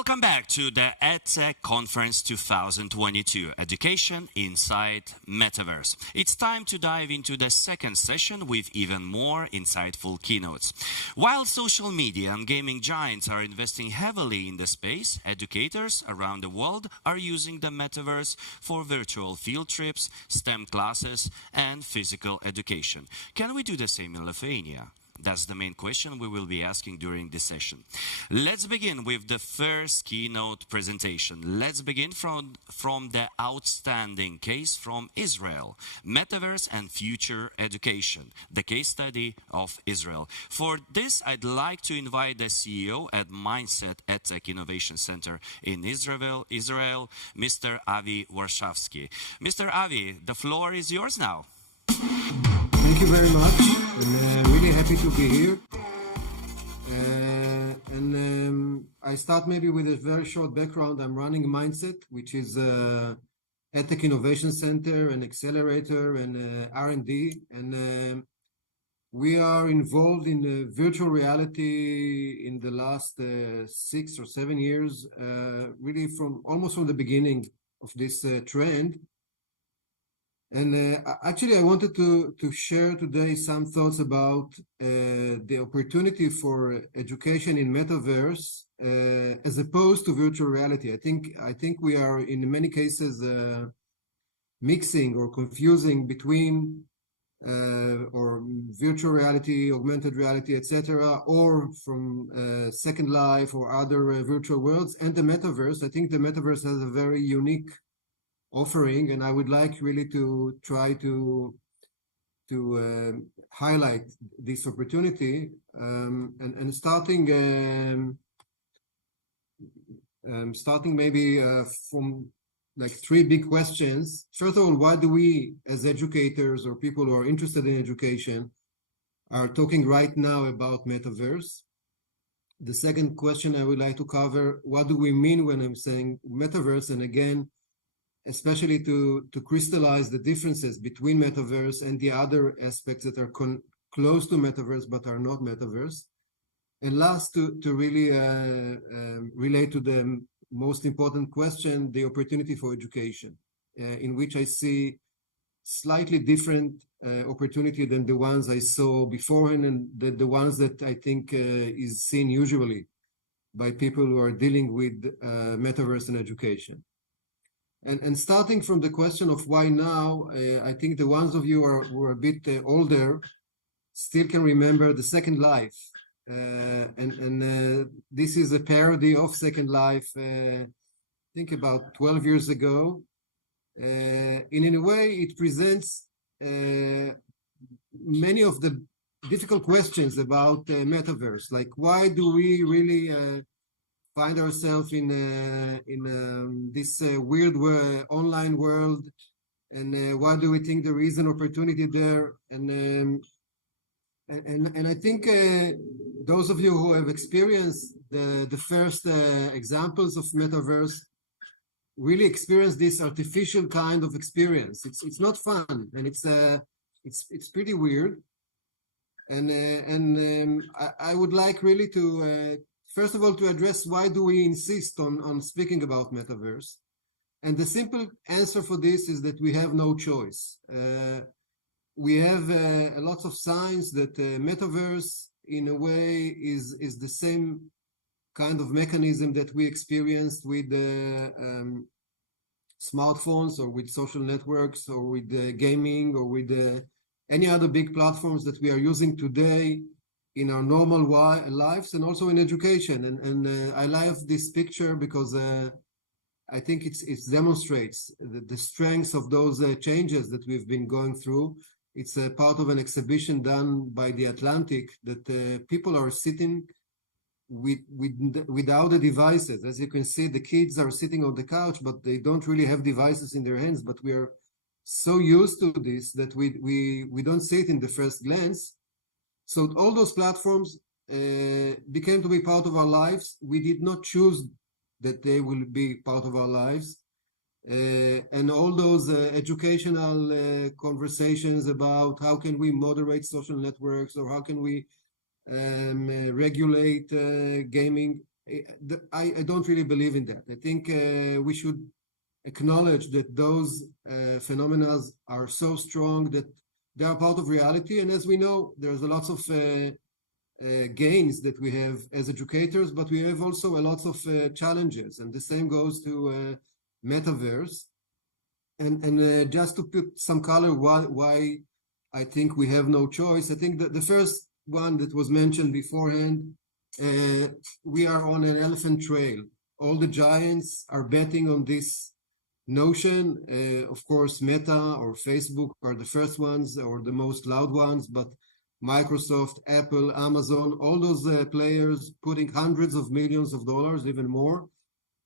Welcome back to the EdTech Conference 2022, Education Inside Metaverse. It's time to dive into the second session with even more insightful keynotes. While social media and gaming giants are investing heavily in the space, educators around the world are using the Metaverse for virtual field trips, STEM classes, and physical education. Can we do the same in Lithuania? That's the main question we will be asking during this session. Let's begin with the first keynote presentation. Let's begin from the outstanding case from Israel, Metaverse and Future Education, the case study of Israel. For this, I'd like to invite the CEO at MindCet Edtech Innovation Center in Israel, Mr. Avi Warshavsky. Mr. Avi, the floor is yours now. Thank you very much. I'm really happy to be here. I start maybe with a very short background. I'm running MindCet, which is EdTech Innovation Center, an accelerator, and R&D. And we are involved in virtual reality in the last 6 or 7 years, really almost from the beginning of this trend. And actually, I wanted to share today some thoughts about the opportunity for education in Metaverse as opposed to virtual reality. I think we are in many cases mixing or confusing between or virtual reality, augmented reality, etc., or from Second Life or other virtual worlds and the Metaverse. I think the Metaverse has a very unique offering, and I would like really to try to highlight this opportunity, and starting maybe from like 3 big questions. First of all, why do we as educators or people who are interested in education are talking right now about Metaverse? The second question I would like to cover, what do we mean when I'm saying Metaverse? And again, especially to crystallize the differences between Metaverse and the other aspects that are close to Metaverse but are not Metaverse. And last, to really relate to the most important question, the opportunity for education, in which I see slightly different opportunity than the ones I saw beforehand, and the ones that I think is seen usually by people who are dealing with Metaverse and education. And starting from the question of why now, I think the ones of you who are a bit older still can remember the Second Life. This is a parody of Second Life, I think about 12 years ago. In a way, it presents many of the difficult questions about Metaverse, like why do we really find ourselves in this weird online world, and why do we think there is an opportunity there? And I think those of you who have experienced the first examples of Metaverse really experience this artificial kind of experience. It's not fun, and it's pretty weird. And I would like really to first of all, to address why do we insist on speaking about Metaverse. And the simple answer for this is that we have no choice. We have a lot of signs that Metaverse, in a way, is the same kind of mechanism that we experienced with smartphones or with social networks or with gaming or with any other big platforms that we are using today in our normal lives, and also in education. And I love this picture because I think it demonstrates the strength of those changes that we've been going through. It's a part of an exhibition done by the Atlantic that people are sitting without the devices. As you can see, the kids are sitting on the couch, but they don't really have devices in their hands. But we are so used to this that we don't see it in the first glance. So all those platforms became to be part of our lives. We did not choose that they will be part of our lives. And all those educational conversations about how can we moderate social networks or how can we regulate gaming, I don't really believe in that. I think we should acknowledge that those phenomena are so strong that they are part of reality. And as we know, there's a lot of gains that we have as educators, but we have also a lot of challenges. And the same goes to Metaverse. And just to put some color why I think we have no choice, I think that the first one that was mentioned beforehand, we are on an elephant trail. All the giants are betting on this notion. Of course, Meta or Facebook are the first ones or the most loud ones, but Microsoft, Apple, Amazon, all those players putting hundreds of millions of dollars, even more.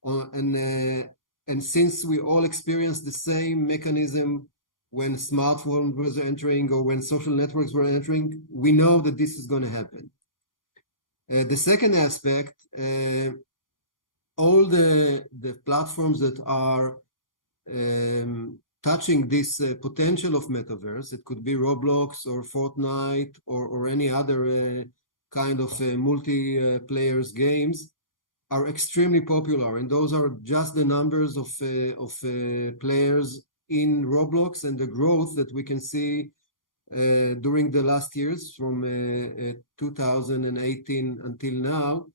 And since we all experience the same mechanism when smartphone was entering or when social networks were entering, we know that this is going to happen. The second aspect, all the platforms that are touching this potential of Metaverse, it could be Roblox or Fortnite or any other kind of multi-players games, are extremely popular. And those are just the numbers of players in Roblox and the growth that we can see during the last years from 2018 until now.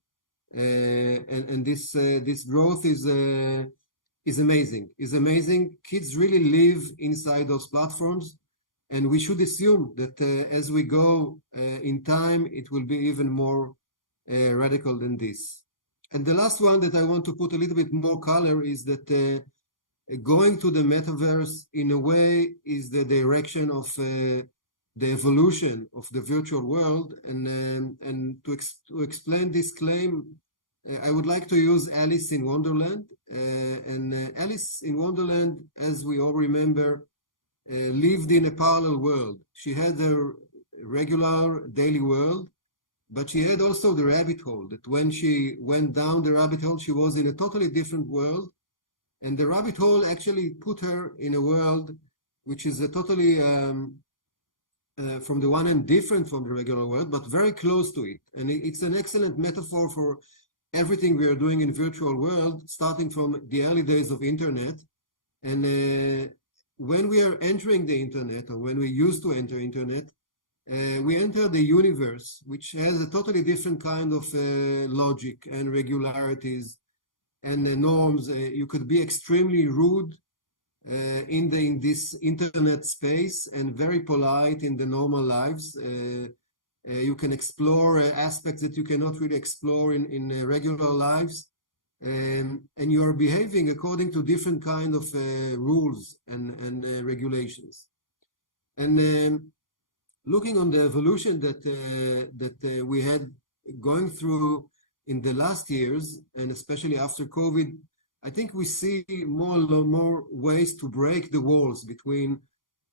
And this growth is amazing. Is amazing. Kids really live inside those platforms, and we should assume that as we go in time, it will be even more radical than this. And the last one that I want to put a little bit more color is that going to the Metaverse in a way is the direction of the evolution of the virtual world. And to explain this claim, I would like to use Alice in Wonderland. And Alice in Wonderland, as we all remember, lived in a parallel world. She had a regular daily world, but she had also the rabbit hole, that when she went down the rabbit hole, she was in a totally different world. And the rabbit hole actually put her in a world which is a totally, from the one end, different from the regular world, but very close to it. And it's an excellent metaphor for everything we are doing in virtual world, starting from the early days of internet. And when we are entering the internet, or when we used to enter internet, we enter the universe, which has a totally different kind of logic and regularities and norms. You could be extremely rude in this internet space and very polite in the normal lives. You can explore aspects that you cannot really explore in regular lives. And you are behaving according to different kind of rules and regulations. And looking on the evolution that we had going through in the last years, and especially after COVID, I think we see more and more ways to break the walls between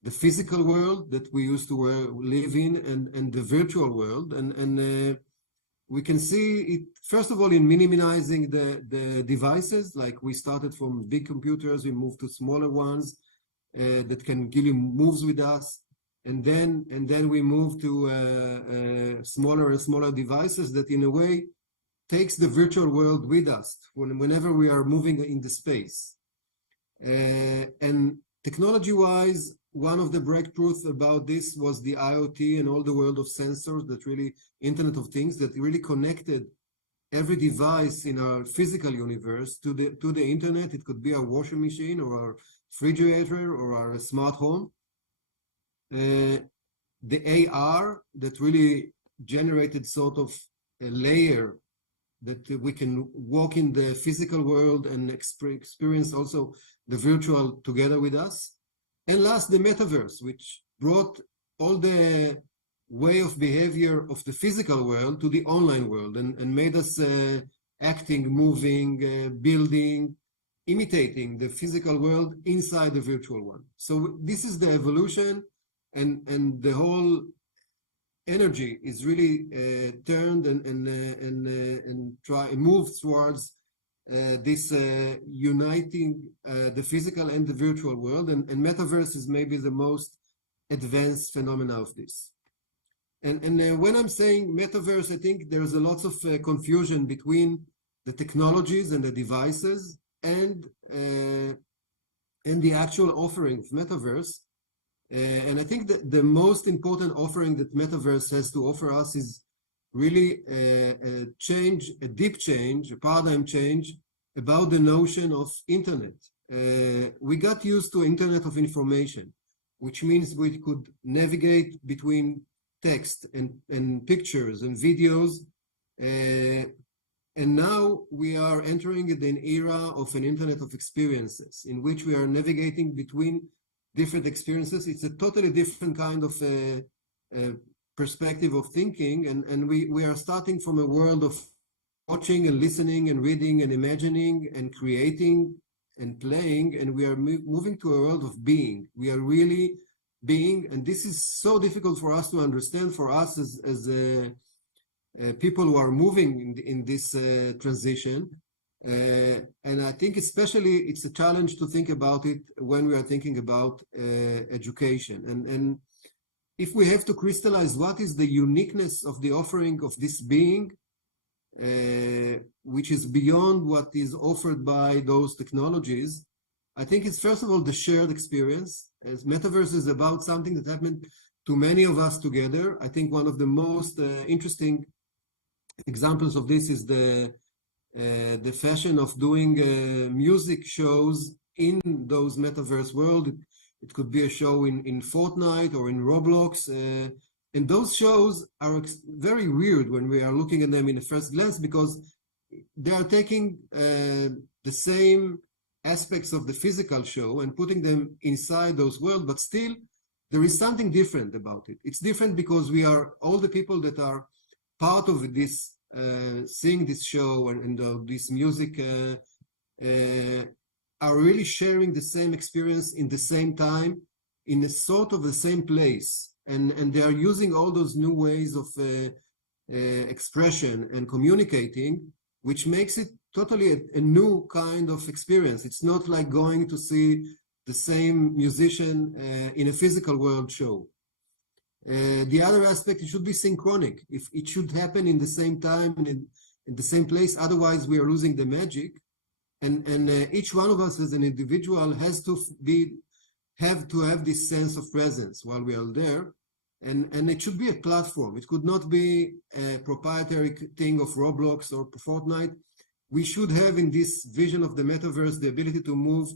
the physical world that we used to live in and the virtual world. And we can see it, first of all, in minimizing the devices. Like we started from big computers, we moved to smaller ones that can really move with us. And then we move to smaller and smaller devices that in a way takes the virtual world with us whenever we are moving in the space. And technology-wise, one of the breakthroughs about this was the IoT and all the world of sensors, that really Internet of Things, that really connected every device in our physical universe to the internet. It could be our washing machine or our refrigerator or our smart home. The AR that really generated sort of a layer that we can walk in the physical world and experience also the virtual together with us. And last, the Metaverse, which brought all the way of behavior of the physical world to the online world and made us acting, moving, building, imitating the physical world inside the virtual one. So this is the evolution, and the whole energy is really turned and move towards this uniting the physical and the virtual world, and Metaverse is maybe the most advanced phenomena of this. And when I'm saying Metaverse, I think there's a lot of confusion between the technologies and the devices, and the actual offering of Metaverse. And I think that the most important offering that Metaverse has to offer us is really a change, a deep change, a paradigm change about the notion of internet. We got used to internet of information, which means we could navigate between text and pictures and videos. And now we are entering an era of an internet of experiences in which we are navigating between different experiences. It's a totally different kind of perspective of thinking. And we are starting from a world of watching and listening and reading and imagining and creating and playing. And we are moving to a world of being. We are really being. And this is so difficult for us to understand, for us as people who are moving in this transition. And I think especially it's a challenge to think about it when we are thinking about education. And if we have to crystallize what is the uniqueness of the offering of this being, which is beyond what is offered by those technologies, I think it's first of all the shared experience. As Metaverse is about something that happened to many of us together. I think one of the most interesting examples of this is the fashion of doing music shows in those Metaverse world. It could be a show in Fortnite or in Roblox. And those shows are very weird when we are looking at them in a first glance, because they are taking the same aspects of the physical show and putting them inside those worlds, but still there is something different about it. It's different because we are, all the people that are part of this, seeing this show and this music are really sharing the same experience in the same time, in a sort of the same place. And they are using all those new ways of expression and communicating, which makes it totally a new kind of experience. It's not like going to see the same musician in a physical world show. The other aspect, it should be synchronic. If it should happen in the same time and in the same place, otherwise we are losing the magic. And each one of us as an individual has to have this sense of presence while we are there. And it should be a platform. It could not be a proprietary thing of Roblox or Fortnite. We should have in this vision of the Metaverse the ability to move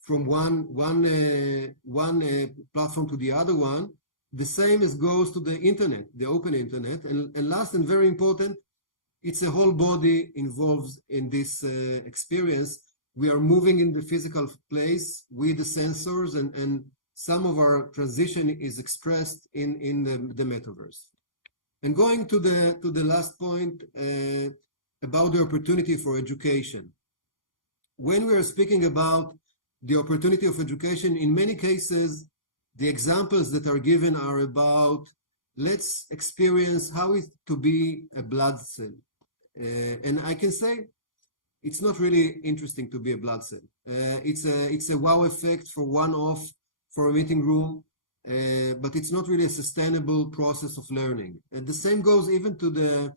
from one platform to the other one. The same as goes to the internet, the open internet. And last and very important, it's a whole body involved in this experience. We are moving in the physical place with the sensors, and some of our transition is expressed in the Metaverse. And going to the last point about the opportunity for education. When we are speaking about the opportunity of education, in many cases, the examples that are given are about, let's experience how it to be a blood cell. And I can say, it's not really interesting to be a blood cell. It's a wow effect for one-off, for a meeting room, but it's not really a sustainable process of learning. And the same goes even to the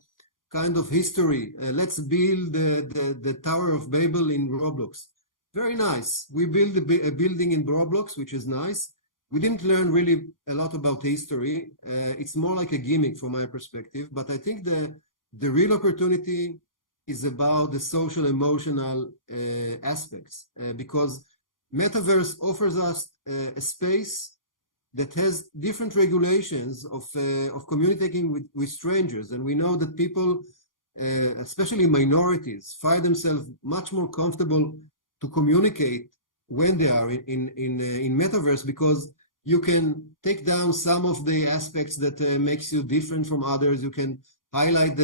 kind of history. Let's build the Tower of Babel in Roblox. Very nice. We build a building in Roblox, which is nice. We didn't learn really a lot about history. It's more like a gimmick from my perspective, but I think the real opportunity is about the social emotional aspects, because Metaverse offers us a space that has different regulations of communicating with strangers. And we know that people, especially minorities, find themselves much more comfortable to communicate when they are in Metaverse, because you can take down some of the aspects that makes you different from others. You can highlight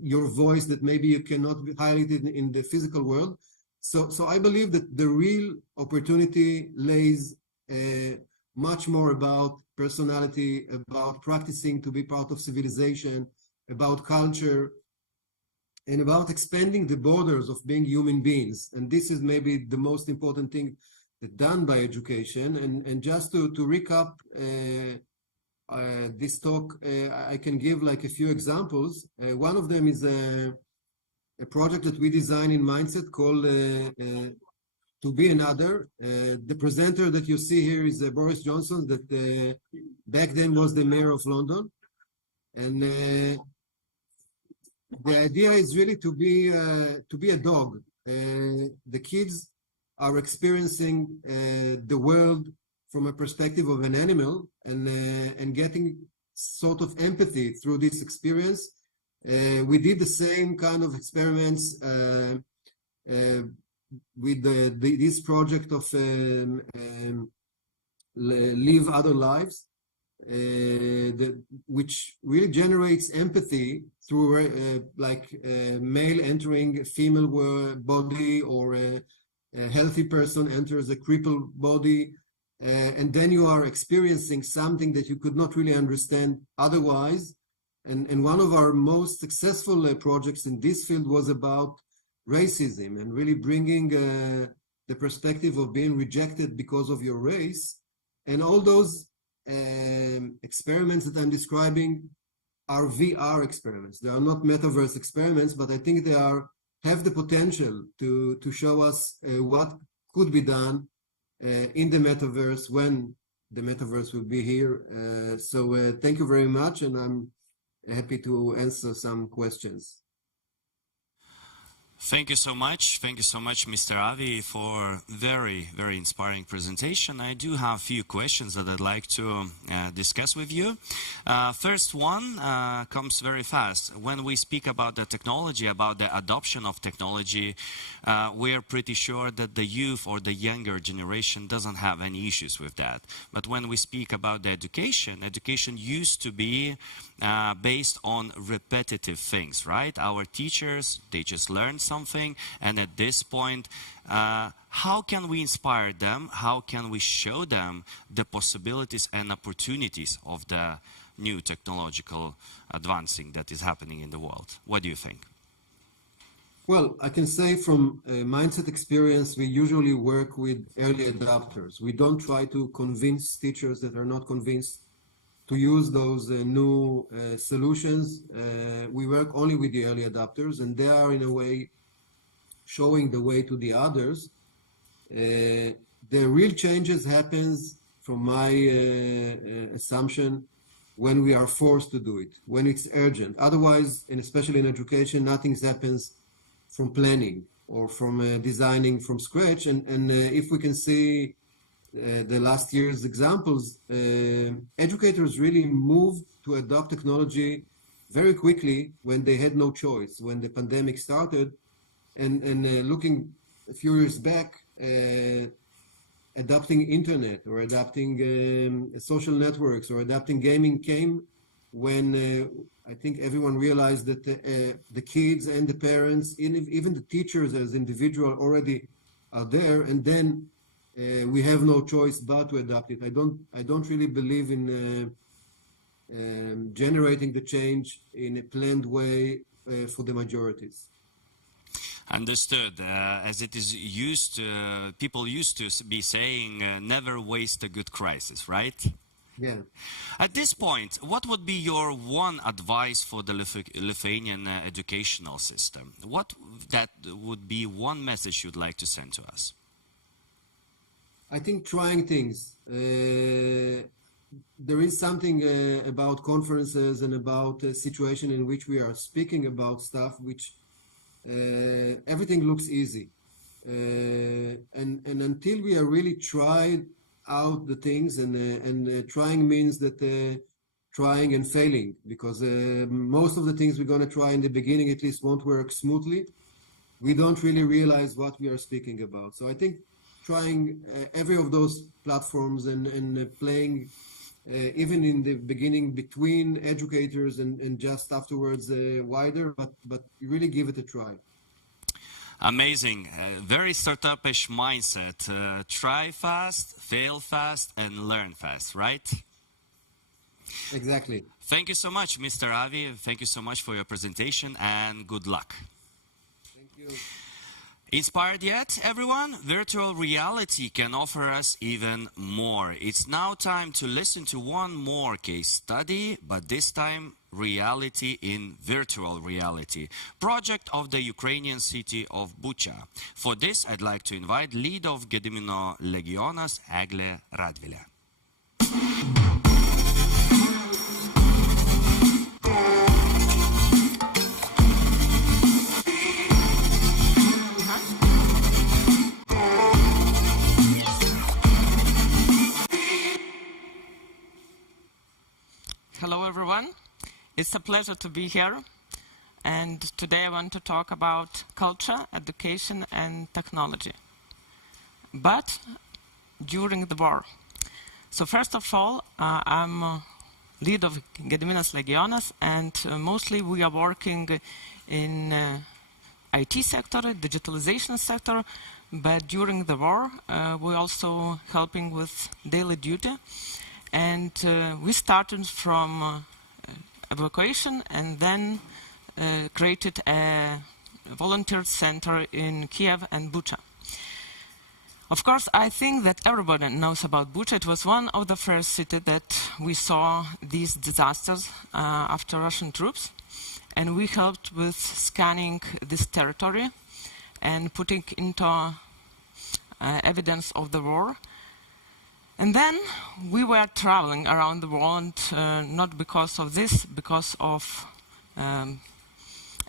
your voice that maybe you cannot highlight it in the physical world. So I believe that the real opportunity lays much more about personality, about practicing to be part of civilization, about culture, and about expanding the borders of being human beings. And this is maybe the most important thing that's done by education. And just to recap this talk, I can give like a few examples. One of them is a project that we designed in MindCet called To Be Another. The presenter that you see here is Boris Johnson, that back then was the mayor of London. And the idea is really to be a dog. The kids are experiencing the world from a perspective of an animal, and getting sort of empathy through this experience. We did the same kind of experiments with this project of Live Other Lives, which really generates empathy through male entering a female body, or a healthy person enters a crippled body, and then you are experiencing something that you could not really understand otherwise. And one of our most successful projects in this field was about racism, and really bringing the perspective of being rejected because of your race. And all those experiments that I'm describing are VR experiments. They are not metaverse experiments, but I think they have the potential to show us what could be done in the metaverse when the metaverse will be here. So thank you very much, and I'm happy to answer some questions. Thank you so much. Thank you so much, Mr. Avi, for very, very inspiring presentation. I do have a few questions that I'd like to discuss with you. First one comes very fast. When we speak about the technology, about the adoption of technology, we're pretty sure that the youth or the younger generation doesn't have any issues with that. But when we speak about the education used to be based on repetitive things, right? Our teachers, they just learn something, and at this point, how can we inspire them? How can we show them the possibilities and opportunities of the new technological advancing that is happening in the world? What do you think? Well, I can say from MindCet experience, we usually work with early adopters. We don't try to convince teachers that are not convinced to use those new solutions. We work only with the early adopters, and they are in a way showing the way to the others. The real changes happens, from my assumption, when we are forced to do it, when it's urgent. Otherwise, and especially in education, nothing happens from planning or from designing from scratch. And if we can see the last year's examples, educators really moved to adopt technology very quickly when they had no choice, when the pandemic started. And looking a few years back, adapting internet or adapting social networks or adapting gaming came when I think everyone realized that the kids and the parents, even the teachers as individuals, already are there, and then we have no choice but to adapt it. I don't really believe in generating the change in a planned way for the majorities. Understood. As it is used, people used to be saying, never waste a good crisis, right? Yeah. At this point, what would be your one advice for the Lithuanian educational system? What that would be one message you'd like to send to us? I think trying things. There is something about conferences and about a situation in which we are speaking about stuff which everything looks easy. And until we are really tried out the things, and trying means that trying and failing, because most of the things we're going to try in the beginning at least won't work smoothly. We don't really realize what we are speaking about. So I think trying every of those platforms and playing even in the beginning between educators and just afterwards wider, but really give it a try. Amazing. Very startup-ish mindset. Try fast, fail fast, and learn fast, right? Exactly. Thank you so much, Mr. Avi. Thank you so much for your presentation, and good luck. Thank you. Inspired yet, everyone? Virtual reality can offer us even more. It's now time to listen to one more case study, but this time reality in virtual reality, project of the Ukrainian city of Bucha. For this, I'd like to invite lead of Gedimino Legionas, Eglė Radvilė. Hello everyone, it's a pleasure to be here, and today I want to talk about culture, education and technology, but during the war. So first of all, I'm lead of Gediminas Legionas, and mostly we are working in IT sector, digitalization sector, but during the war we're also helping with daily duty. And we started from evacuation and then created a volunteer center in Kiev and Bucha. Of course, I think that everybody knows about Bucha. It was one of the first cities that we saw these disasters after Russian troops. And we helped with scanning this territory and putting into evidence of the war. And then we were traveling around the world, not because of this, because of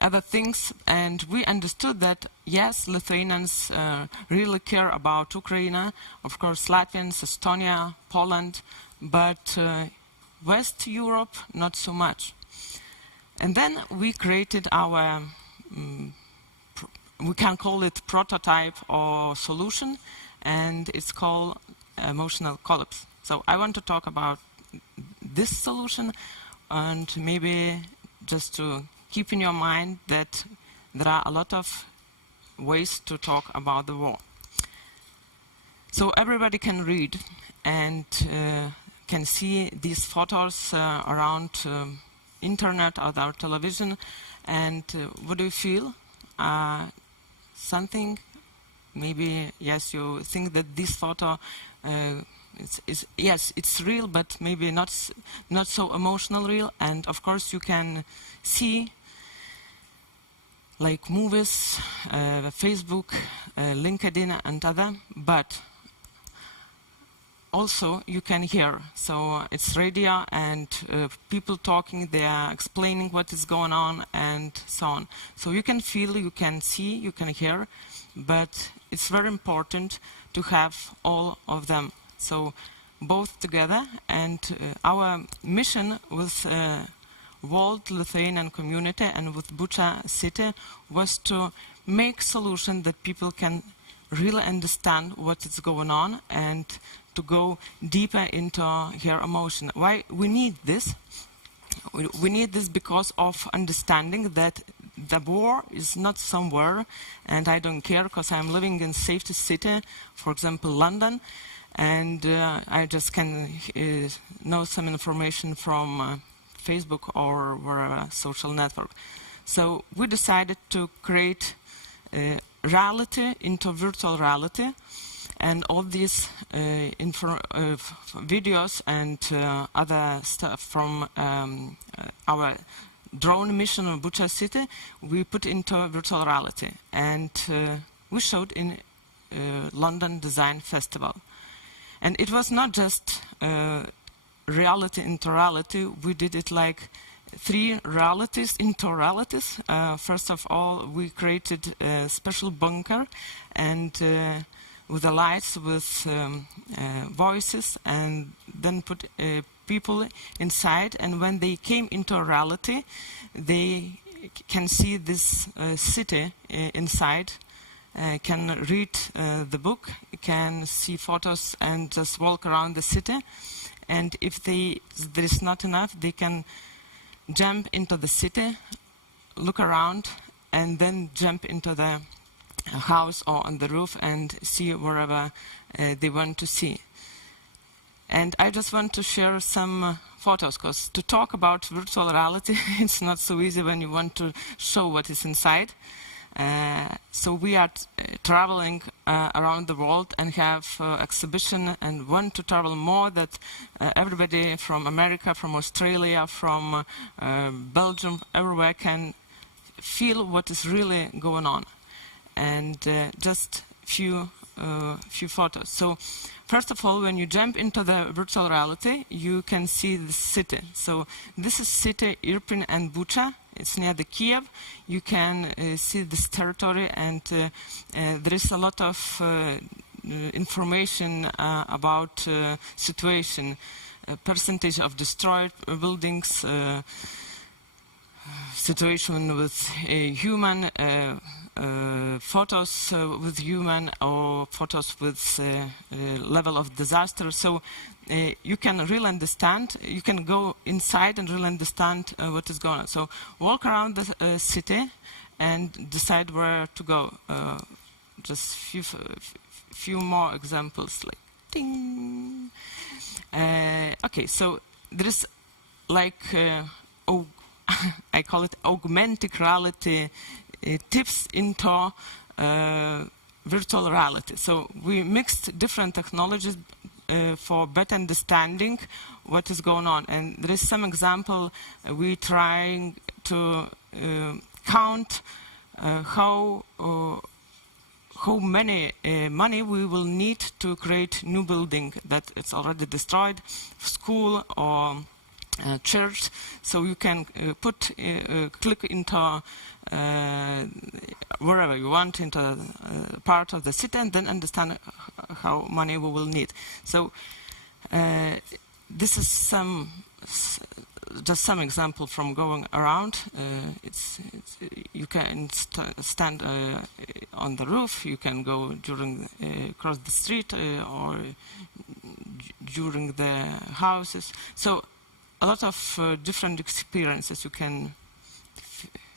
other things. And we understood that, yes, Lithuanians really care about Ukraine, of course, Latvians, Estonia, Poland, but West Europe, not so much. And then we created our, we can call it prototype or solution, and it's called emotional collapse. So I want to talk about this solution, and maybe just to keep in your mind that there are a lot of ways to talk about the war. So everybody can read and can see these photos around internet or our television, and what do you feel? Something, maybe, yes, you think that this photo yes, it's real, but maybe not so emotional real. And of course you can see like movies, Facebook, LinkedIn and other, but also you can hear. So it's radio and people talking, they are explaining what is going on and so on. So you can feel, you can see, you can hear, but it's very important to have all of them. So both together, and our mission with World Lithuanian Community and with Bucha City was to make solution that people can really understand what is going on and to go deeper into their emotion. Why we need this? We need this because of understanding that the war is not somewhere, and I don't care because I'm living in safety city, for example, London, and I just can know some information from Facebook or wherever social network. So we decided to create reality into virtual reality, and all these videos and other stuff from our drone mission of Bucha City, we put into virtual reality, and we showed in London Design Festival. And it was not just reality into reality, we did it like 3 realities into realities. First of all, we created a special bunker, and with the lights, with voices, and then put people inside, and when they came into reality, they can see this city inside, can read the book, can see photos and just walk around the city. And if there is not enough, they can jump into the city, look around, and then jump into the house or on the roof and see wherever they want to see. And I just want to share some photos, because to talk about virtual reality, it's not so easy when you want to show what is inside. So we are traveling around the world and have exhibition and want to travel more, that everybody from America, from Australia, from Belgium, everywhere can feel what is really going on. And just few photos. So first of all, when you jump into the virtual reality, you can see the city. So this is city Irpin and Bucha. It's near the Kiev. You can see this territory, and there is a lot of information about situation, percentage of destroyed buildings, situation with human, photos with human, or photos with level of disaster. So you can really understand, you can go inside and really understand what is going on. So walk around the city and decide where to go. Just few more examples, like ding. Okay, so there is like I call it augmented reality tips into virtual reality. So we mixed different technologies for better understanding what is going on. And there is some example, we trying to count how many money we will need to create new building that it's already destroyed, school or church. So you can click into wherever you want, into part of the city, and then understand how money we will need. So this is just some example from going around. You can stand on the roof. You can go across the street or during the houses. So a lot of different experiences you can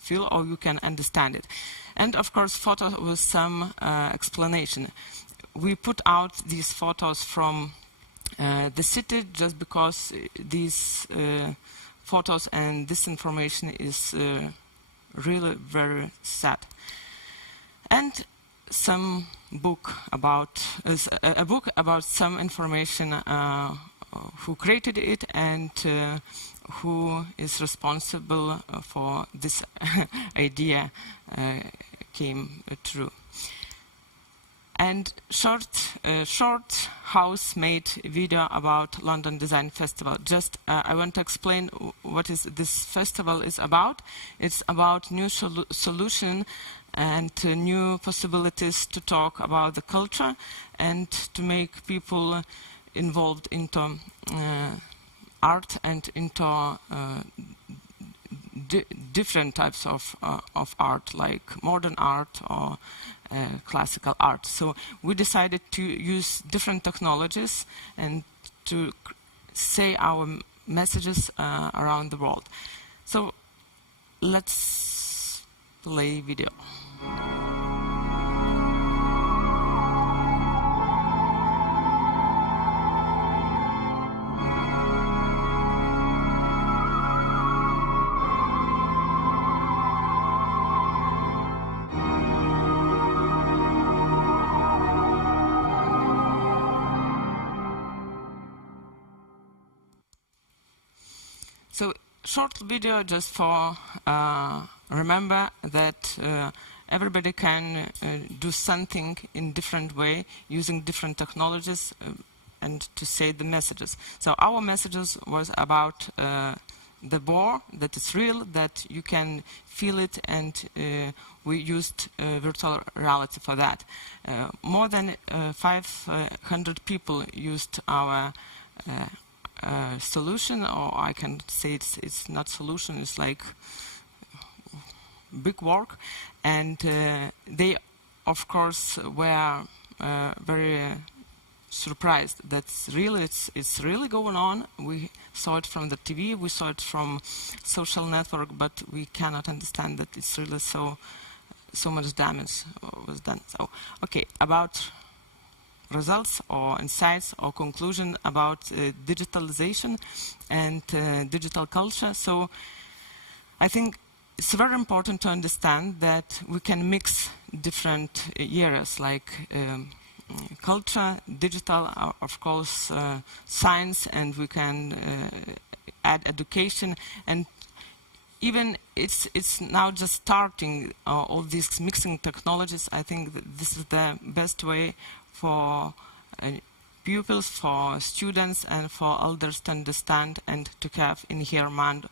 feel, or you can understand it. And of course, photos with some explanation. We put out these photos from the city just because these photos and this information is really very sad. And some book about a book about some information, who created it and who is responsible for this idea came true. And short house-made video about London Design Festival. Just I want to explain what this festival is about. It's about new solution and new possibilities to talk about the culture and to make people involved into art and into different types of art, like modern art or classical art. So we decided to use different technologies and to say our messages around the world. So let's play video. So short video just for remember that everybody can do something in different way using different technologies and to say the messages. So our messages was about the war, that is real, that you can feel it, and we used virtual reality for that. More than 500 people used our solution, or I can say it's not solution, it's like big work. And they, of course, were very surprised that it's really going on. We saw it from the TV, we saw it from social network, but we cannot understand that it's really so much damage was done. So, okay, about results or insights or conclusion about digitalization and digital culture. So I think it's very important to understand that we can mix different areas like culture, digital, of course, science, and we can add education. And even it's now just starting all these mixing technologies. I think that this is the best way for pupils, for students, and for elders to understand and to have in their mind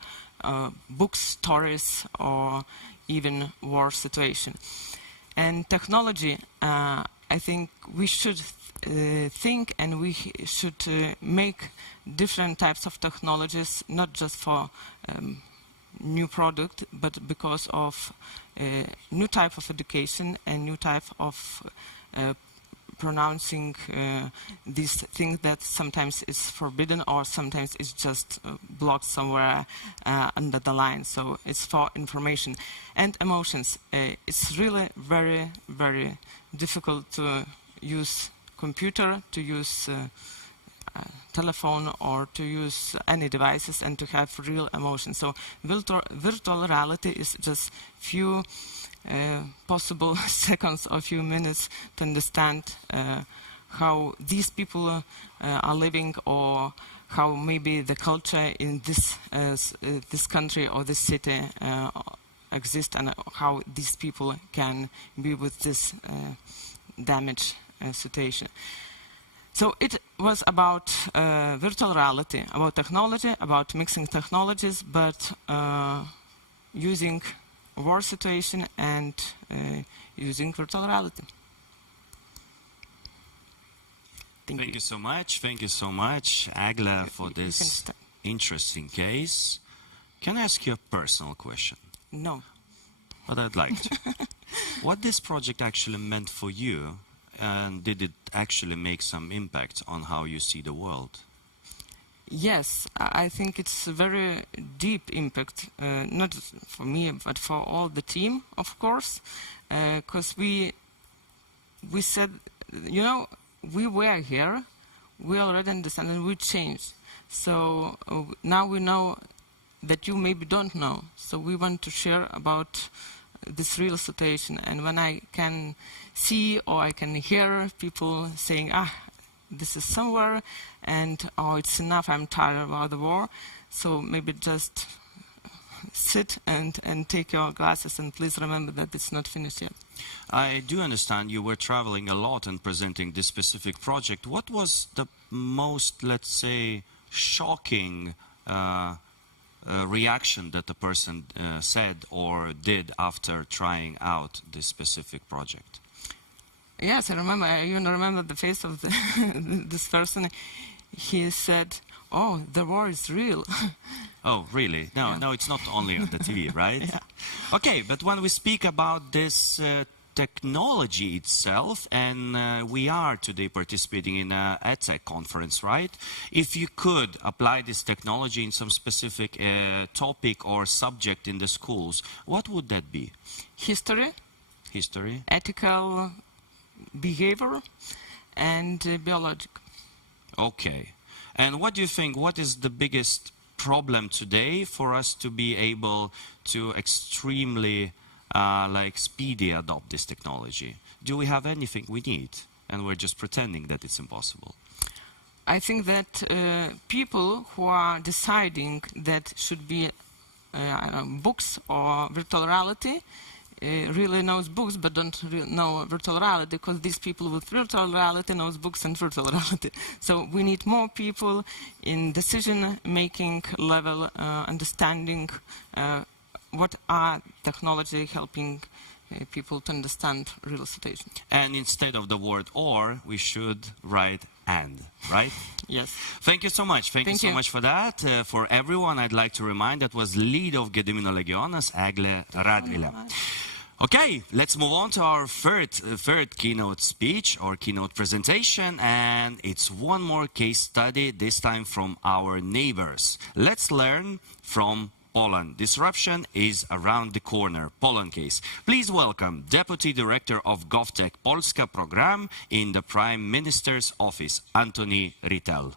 books, stories, or even war situation. And technology, I think we should think and we should make different types of technologies, not just for new product, but because of new type of education and new type of pronouncing these things that sometimes is forbidden or sometimes it's just blocked somewhere under the line. So it's for information and emotions. It's really very, very difficult to use computer, to use telephone, or to use any devices and to have real emotions. So virtual reality is just few possible seconds or few minutes to understand how these people are living, or how maybe the culture in this country or this city exists, and how these people can be with this damaged situation. So it was about virtual reality, about technology, about mixing technologies, but using war situation and using virtual reality. Thank you so much. Thank you so much, Eglė, for this interesting case. Can I ask you a personal question? No. But I'd like to. What this project actually meant for you, and did it actually make some impact on how you see the world? Yes, I think it's a very deep impact, not for me, but for all the team, of course, because we said, you know, we were here, we already understand, and we changed. So now we know that you maybe don't know. So we want to share about this real situation. And when I can see or I can hear people saying, this is somewhere, and oh, it's enough, I'm tired about the war, so maybe just sit and take your glasses, and please remember that it's not finished yet. I do understand you were traveling a lot and presenting this specific project. What was the most, let's say, shocking reaction that the person said or did after trying out this specific project? Yes, I remember. I even remember the face of this person. He said, "Oh, the war is real." Oh, really? No, Yeah. no, it's not only on the TV, right? Yeah. Okay, but when we speak about this technology itself, and we are today participating in an EdTech Conference, right? If you could apply this technology in some specific topic or subject in the schools, what would that be? History, ethical behavior, and biologic. Okay. And what do you think, what is the biggest problem today for us to be able to extremely speedy adopt this technology? Do we have anything we need, and we're just pretending that it's impossible? I think that people who are deciding that should be books or virtual reality really knows books but don't know virtual reality, because these people with virtual reality knows books and virtual reality. So we need more people in decision-making level, understanding what are technology helping people to understand real situation. And instead of the word or, we should write and, right? Yes. Thank you so much. Thank you so much for that. For everyone, I'd like to remind that was lead of Gedimino Legionas, Eglė Radvilė. Okay, let's move on to our third keynote speech or keynote presentation, and it's one more case study, this time from our neighbors. Let's learn from Poland. Disruption is around the corner. Poland case. Please welcome Deputy Director of GovTech Polska program in the Prime Minister's office, Antoni Ritel.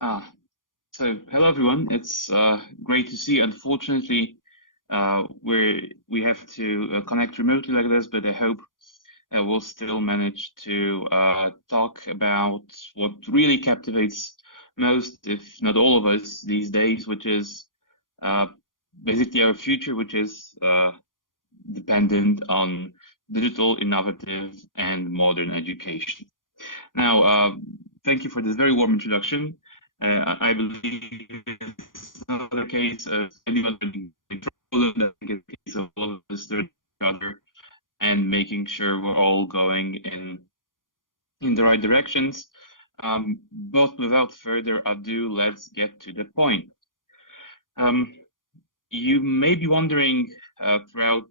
So hello everyone. It's great to see. Unfortunately, we have to connect remotely like this, but I hope we'll still manage to talk about what really captivates most, if not all of us these days, which is basically our future, which is dependent on digital, innovative, and modern education. Now, thank you for this very warm introduction. I believe it's not the case of anyone in Poland, I think it's the case of all of us each other and making sure we're all going in the right directions. But without further ado, let's get to the point. You may be wondering throughout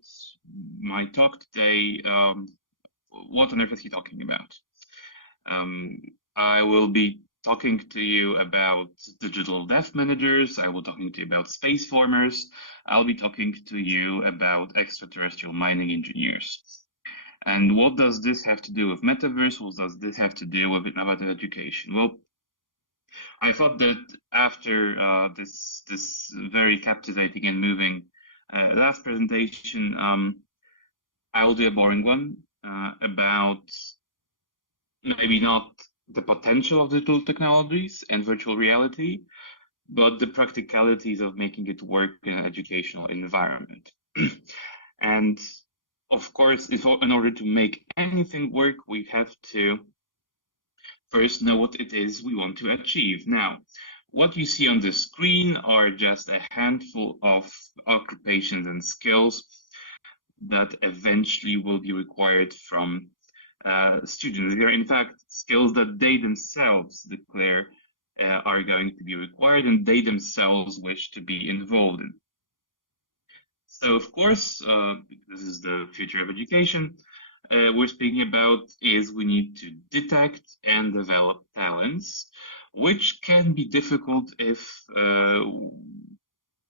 my talk today, what on earth is he talking about? I will be talking to you about digital dev managers. I will be talking to you about space farmers. I'll be talking to you about extraterrestrial mining engineers. And what does this have to do with Metaverse? What does this have to do with innovative education? Well, I thought that after this very captivating and moving last presentation, I will do a boring one about maybe not the potential of digital technologies and virtual reality, but the practicalities of making it work in an educational environment. And of course, in order to make anything work, we have to first know what it is we want to achieve. Now, what you see on the screen are just a handful of occupations and skills that eventually will be required from students. They are in fact skills that they themselves declare are going to be required and they themselves wish to be involved in. So of course, this is the future of education. We're speaking about is we need to detect and develop talents, which can be difficult if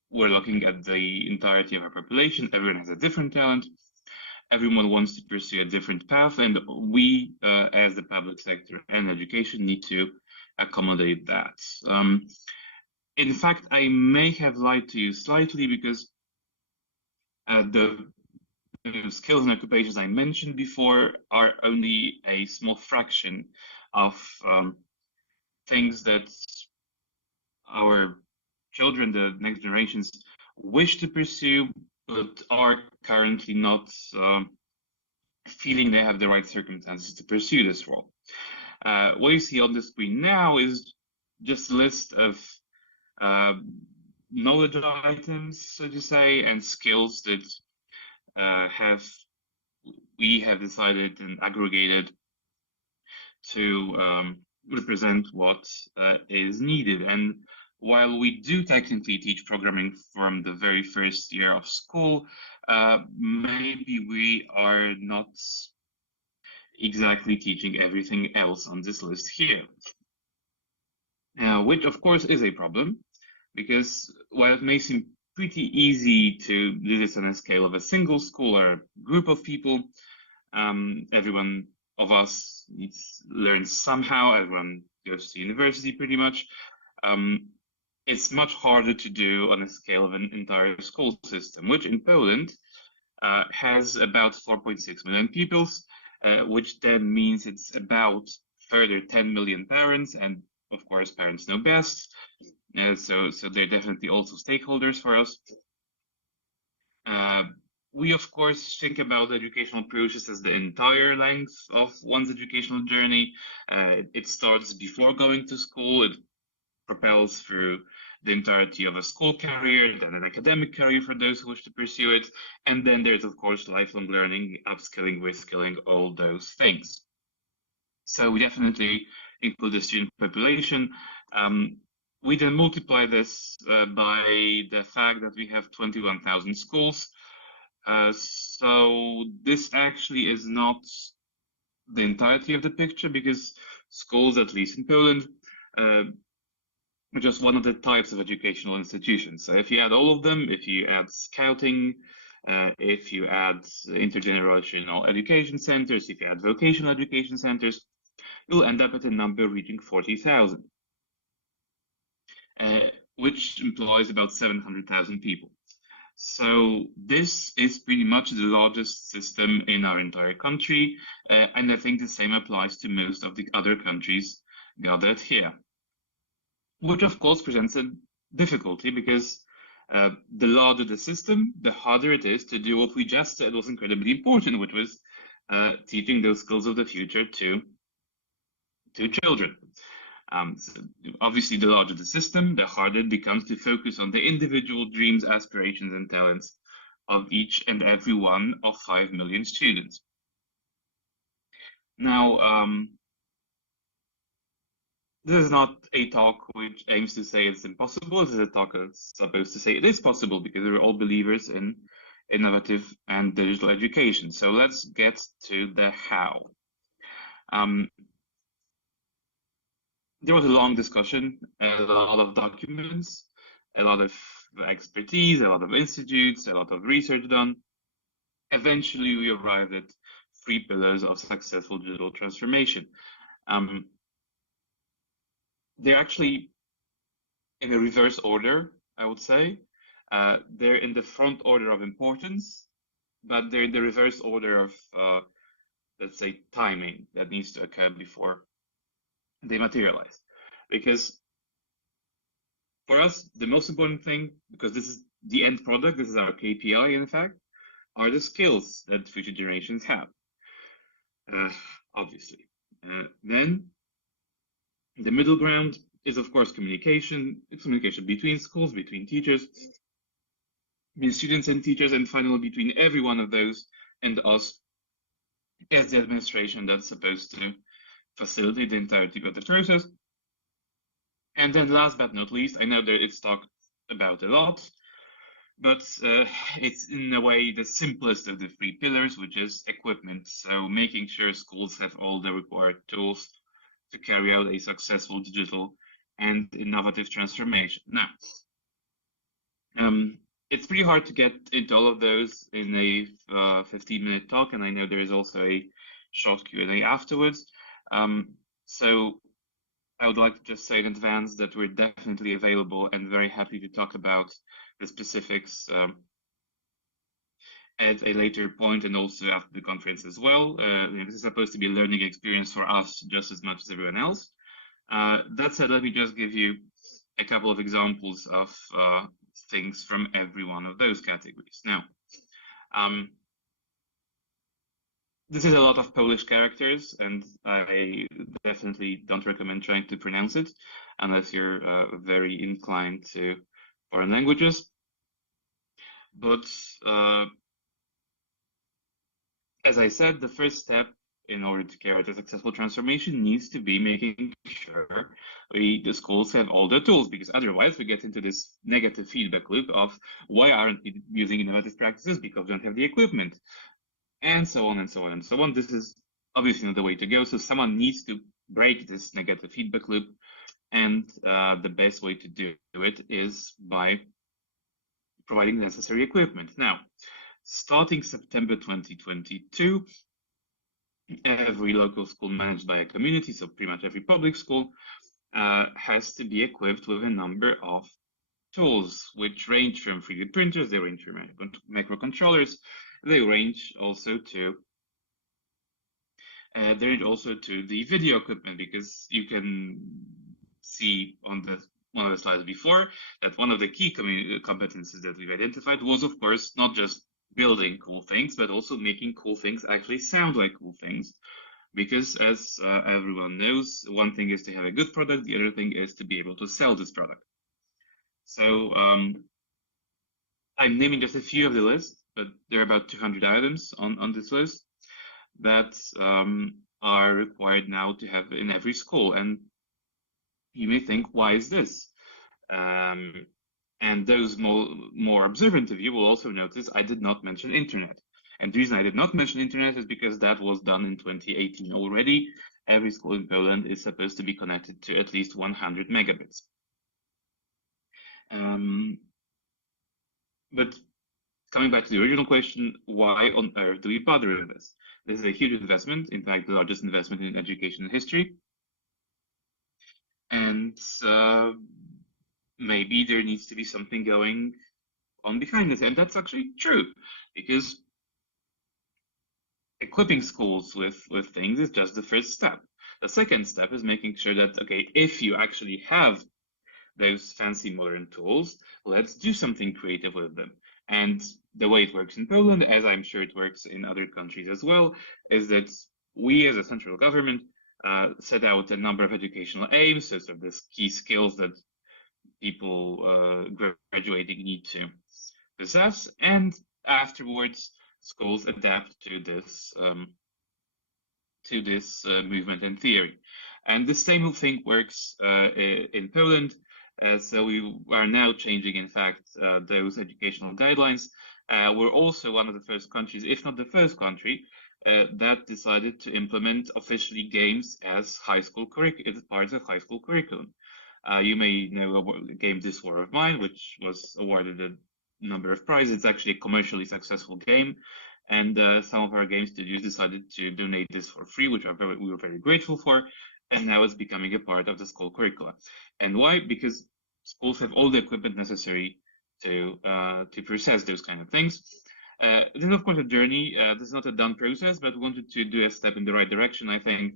we're looking at the entirety of our population. Everyone has a different talent. Everyone wants to pursue a different path, and we, as the public sector and education, need to accommodate that. In fact, I may have lied to you slightly because the skills and occupations I mentioned before are only a small fraction of things that our children, the next generations, wish to pursue, but are currently not feeling they have the right circumstances to pursue this role. What you see on the screen now is just a list of knowledge items, so to say, and skills that we have decided and aggregated to represent what is needed. And while we do technically teach programming from the very first year of school, maybe we are not exactly teaching everything else on this list here. Which of course is a problem, because while it may seem pretty easy to do this on a scale of a single school or a group of people, everyone of us learns somehow, everyone goes to university pretty much. It's much harder to do on a scale of an entire school system, which in Poland has about 4.6 million pupils, which then means it's about further 10 million parents, and of course parents know best, so they're definitely also stakeholders for us. We of course think about the educational process as the entire length of one's educational journey. It starts before going to school, it propels through the entirety of a school career, then an academic career for those who wish to pursue it, and then there's of course lifelong learning, upskilling, reskilling, all those things. So we definitely include the student population. We then multiply this by the fact that we have 21,000 schools. So this actually is not the entirety of the picture, because schools, at least in Poland, just one of the types of educational institutions. So if you add all of them, if you add scouting, if you add intergenerational education centers, if you add vocational education centers, you'll end up at a number reaching 40,000. which employs about 700,000 people. So this is pretty much the largest system in our entire country, and I think the same applies to most of the other countries gathered here, which of course presents a difficulty because the larger the system, the harder it is to do what we just said was incredibly important, which was teaching those skills of the future to children. So obviously, the larger the system, the harder it becomes to focus on the individual dreams, aspirations, and talents of each and every one of 5 million students. Now, this is not a talk which aims to say it's impossible. This is a talk that's supposed to say it is possible because we're all believers in innovative and digital education. So let's get to the how. There was a long discussion, a lot of documents, a lot of expertise, a lot of institutes, a lot of research done. Eventually, we arrived at 3 pillars of successful digital transformation. They're actually in a reverse order, I would say. They're in the front order of importance, but they're in the reverse order of, let's say, timing that needs to occur before they materialize. Because for us, the most important thing, because this is the end product, this is our KPI, in fact, are the skills that future generations have, obviously. Then the middle ground is, of course, communication. It's communication between schools, between teachers, between students and teachers, and finally between every one of those and us as the administration that's supposed to facilitate the entirety of the process. And then last but not least, I know that it's talked about a lot, but it's in a way the simplest of the 3 pillars, which is equipment. So making sure schools have all the required tools to carry out a successful digital and innovative transformation. Now, it's pretty hard to get into all of those in a 15-minute talk, and I know there is also a short Q&A afterwards. So I would like to just say in advance that we're definitely available and very happy to talk about the specifics at a later point and also after the conference as well. This is supposed to be a learning experience for us just as much as everyone else. That said, let me just give you a couple of examples of things from every one of those categories. Now, this is a lot of Polish characters, and I definitely don't recommend trying to pronounce it unless you're very inclined to foreign languages. But as I said, the first step in order to carry out a successful transformation needs to be making sure the schools have all the tools, because otherwise we get into this negative feedback loop of why aren't we using innovative practices? Because we don't have the equipment, and so on and so on and so on. This is obviously not the way to go. So someone needs to break this negative feedback loop, and the best way to do it is by providing the necessary equipment. Now, starting September 2022, every local school managed by a community, so pretty much every public school, has to be equipped with a number of tools, which range from 3D printers, they range from microcontrollers, they range also to the video equipment, because you can see on one of the slides before that one of the key competencies that we've identified was, of course, not just building cool things, but also making cool things actually sound like cool things. Because as everyone knows, one thing is to have a good product, the other thing is to be able to sell this product. So I'm naming just a few of the list, but there are about 200 items on this list that are required now to have in every school. And you may think, why is this? And those more observant of you will also notice I did not mention internet. And the reason I did not mention internet is because that was done in 2018 already. Every school in Poland is supposed to be connected to at least 100 megabits. But coming back to the original question, why on earth do we bother with this? This is a huge investment, in fact, the largest investment in education history. And maybe there needs to be something going on behind this. And that's actually true, because equipping schools with things is just the first step. The second step is making sure that, okay, if you actually have those fancy modern tools, let's do something creative with them. And the way it works in Poland, as I'm sure it works in other countries as well, is that we as a central government set out a number of educational aims, so sort of these key skills that people graduating need to possess, and afterwards schools adapt to this movement and theory. And the same thing works in Poland. So we are now changing, in fact, those educational guidelines. We're also one of the first countries, if not the first country, that decided to implement officially games as part of high school curriculum. You may know the game This War of Mine, which was awarded a number of prizes. It's actually a commercially successful game, and some of our game studios decided to donate this for free, which we were very grateful for. And now it's becoming a part of the school curricula. And why? Because schools have all the equipment necessary to process those kind of things. This is, of course, a journey. This is not a done process, but we wanted to do a step in the right direction. I think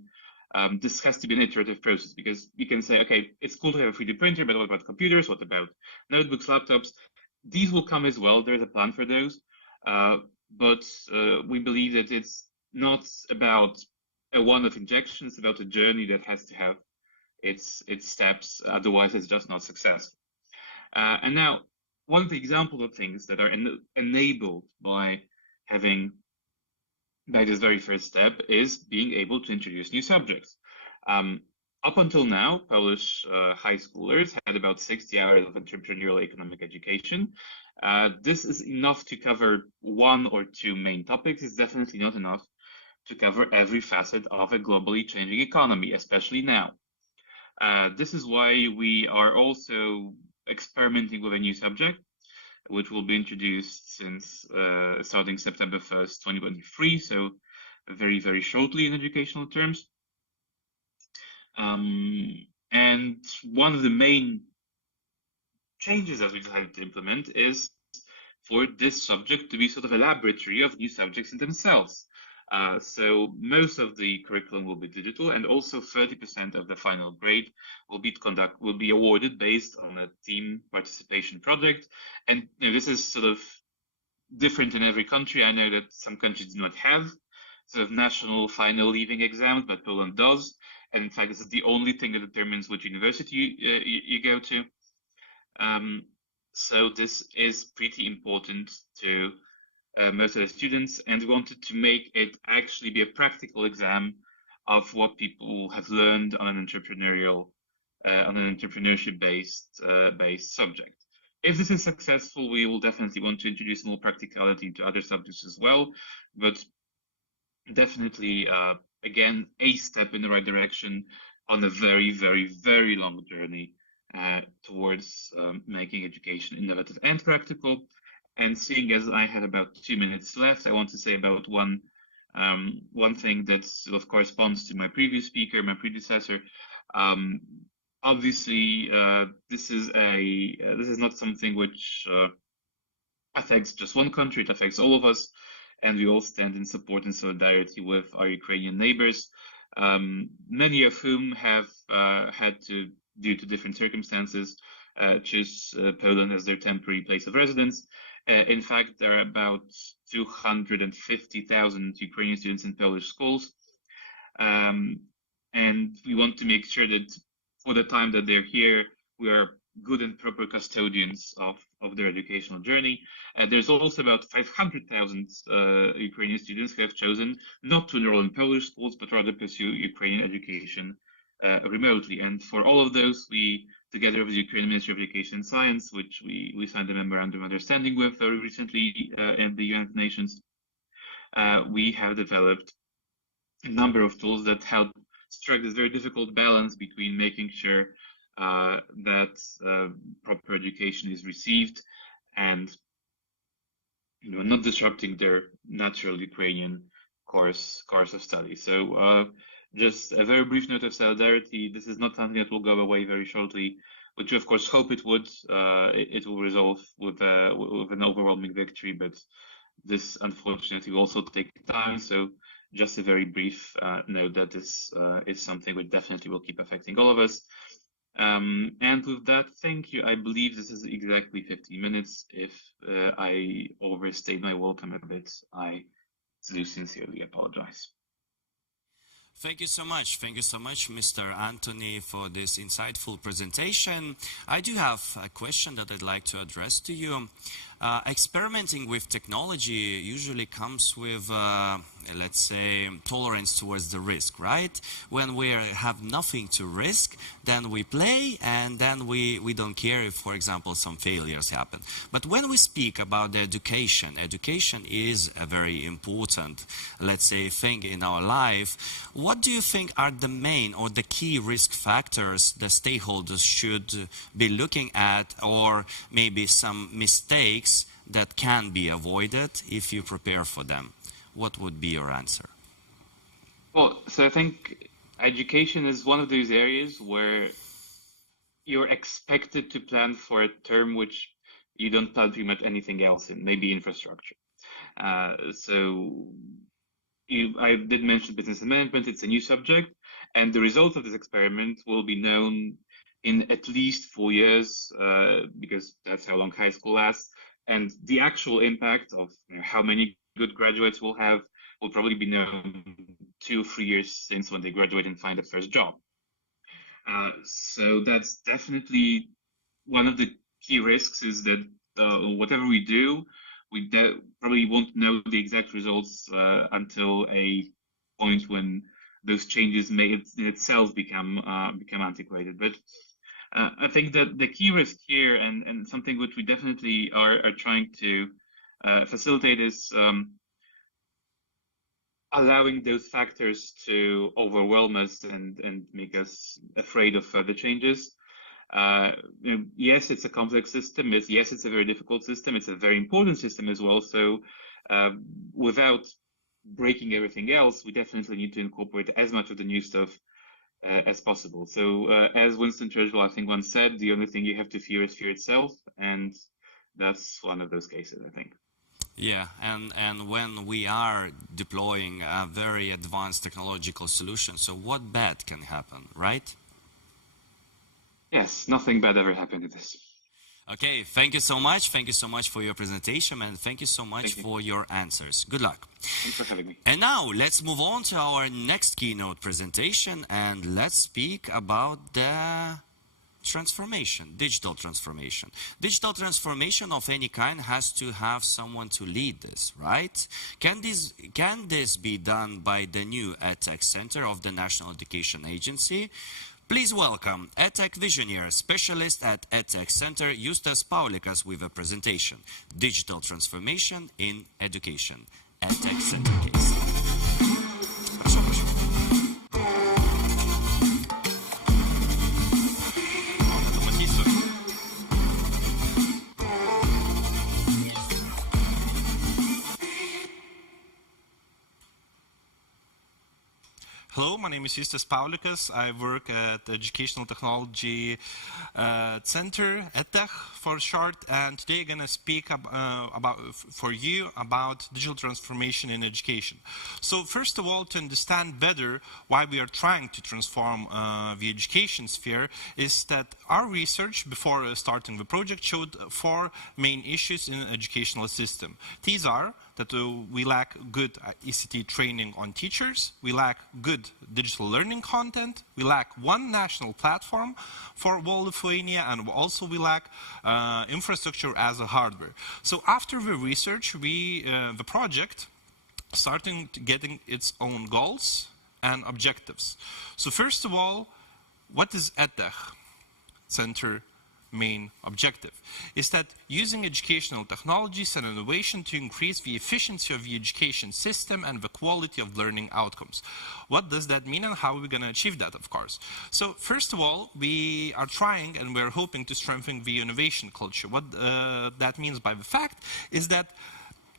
this has to be an iterative process, because you can say, okay, it's cool to have a 3D printer, but what about computers? What about notebooks, laptops? These will come as well. There's a plan for those. But we believe that it's not about a one-off injection. It's about a journey that has to have its steps. Otherwise, it's just not successful. And now, one of the examples of things that are enabled by this very first step is being able to introduce new subjects. Up until now, Polish high schoolers had about 60 hours of entrepreneurial economic education. This is enough to cover one or two main topics. It's definitely not enough to cover every facet of a globally changing economy, especially now. This is why we are also experimenting with a new subject, which will be introduced since starting September 1st, 2023, so very, very shortly in educational terms. And one of the main changes that we decided to implement is for this subject to be sort of a laboratory of new subjects in themselves. So most of the curriculum will be digital, and also 30% of the final grade will be awarded based on a team participation project. And this is sort of different in every country. I know that some countries do not have sort of national final leaving exams, but Poland does. And in fact, this is the only thing that determines which university you go to. So this is pretty important to most of the students, and we wanted to make it actually be a practical exam of what people have learned on an entrepreneurship-based subject. If this is successful, we will definitely want to introduce more practicality to other subjects as well, but definitely, again, a step in the right direction on a very, very, very long journey towards making education innovative and practical. And seeing as I have about 2 minutes left, I want to say about one thing that sort of corresponds to my previous speaker, my predecessor. Obviously, this is not something which affects just one country. It affects all of us, and we all stand in support and solidarity with our Ukrainian neighbors, many of whom have had to, due to different circumstances, choose Poland as their temporary place of residence. In fact, there are about 250,000 Ukrainian students in Polish schools. And we want to make sure that for the time that they're here, we are good and proper custodians of their educational journey. There's also about 500,000 Ukrainian students who have chosen not to enroll in Polish schools, but rather pursue Ukrainian education remotely. And for all of those, we, together with the Ukrainian Ministry of Education and Science, which we signed a memorandum of understanding with very recently in the United Nations, we have developed a number of tools that help strike this very difficult balance between making sure that proper education is received and not disrupting their natural Ukrainian course of study. So just a very brief note of solidarity. This is not something that will go away very shortly. which we of course hope it would. It will resolve with an overwhelming victory, but this unfortunately will also take time. So just a very brief note that this is something which definitely will keep affecting all of us. And with that, thank you. I believe this is exactly 15 minutes. If I overstayed my welcome a bit, I do sincerely apologize. Thank you so much. Thank you so much, Mr. Anthony, for this insightful presentation. I do have a question that I'd like to address to you. Experimenting with technology usually comes with, let's say, tolerance towards the risk, right? When we have nothing to risk, then we play, and then we don't care if, for example, some failures happen. But when we speak about the education is a very important, let's say, thing in our life. What do you think are the main or the key risk factors the stakeholders should be looking at, or maybe some mistakes that can be avoided if you prepare for them? What would be your answer? Well, so I think education is one of those areas where you're expected to plan for a term which you don't plan pretty much anything else in, maybe infrastructure. I did mention business management. It's a new subject, and the results of this experiment will be known in at least 4 years, because that's how long high school lasts. And the actual impact of how many good graduates we'll have will probably be known 2 or 3 years since when they graduate and find a first job. So that's definitely one of the key risks, is that whatever we do, we probably won't know the exact results until a point when those changes may in itself become antiquated. But I think that the key risk here, and something which we definitely are trying to facilitate, is allowing those factors to overwhelm us and make us afraid of further changes. Yes, it's a complex system. Yes, it's a very difficult system. It's a very important system as well. So without breaking everything else, we definitely need to incorporate as much of the new stuff as possible. So as Winston Churchill, I think, once said, the only thing you have to fear is fear itself. And that's one of those cases, I think. Yeah, and when we are deploying a very advanced technological solution, so what bad can happen, right? Yes, nothing bad ever happened to this. Okay, thank you so much. Thank you so much for your presentation, and thank you so much for your answers. Good luck. Thanks for having me. And now let's move on to our next keynote presentation, and let's speak about the transformation, digital transformation. Digital transformation of any kind has to have someone to lead this, right? Can this be done by the new EdTech Center of the National Education Agency? Please welcome EdTech Visionary Specialist at EdTech Center, Justas Paulikas, with a presentation, Digital Transformation in Education, EdTech Center case. Hello, my name is Justas Paulikas. I work at the Educational Technology Center, EdTech for short, and today I'm going to speak for you about digital transformation in education. So first of all, to understand better why we are trying to transform the education sphere, is that our research before starting the project showed 4 main issues in the educational system. These are that we lack good ECT training on teachers, we lack good digital learning content, we lack one national platform for all Lithuania, and also we lack infrastructure as a hardware. So after the research, the project starting getting its own goals and objectives. So first of all, what is EdTech Center main objective? Is that using educational technologies and innovation to increase the efficiency of the education system and the quality of learning outcomes. What does that mean, and how are we going to achieve that, of course? So first of all, we are trying and we're hoping to strengthen the innovation culture. What that means by the fact is that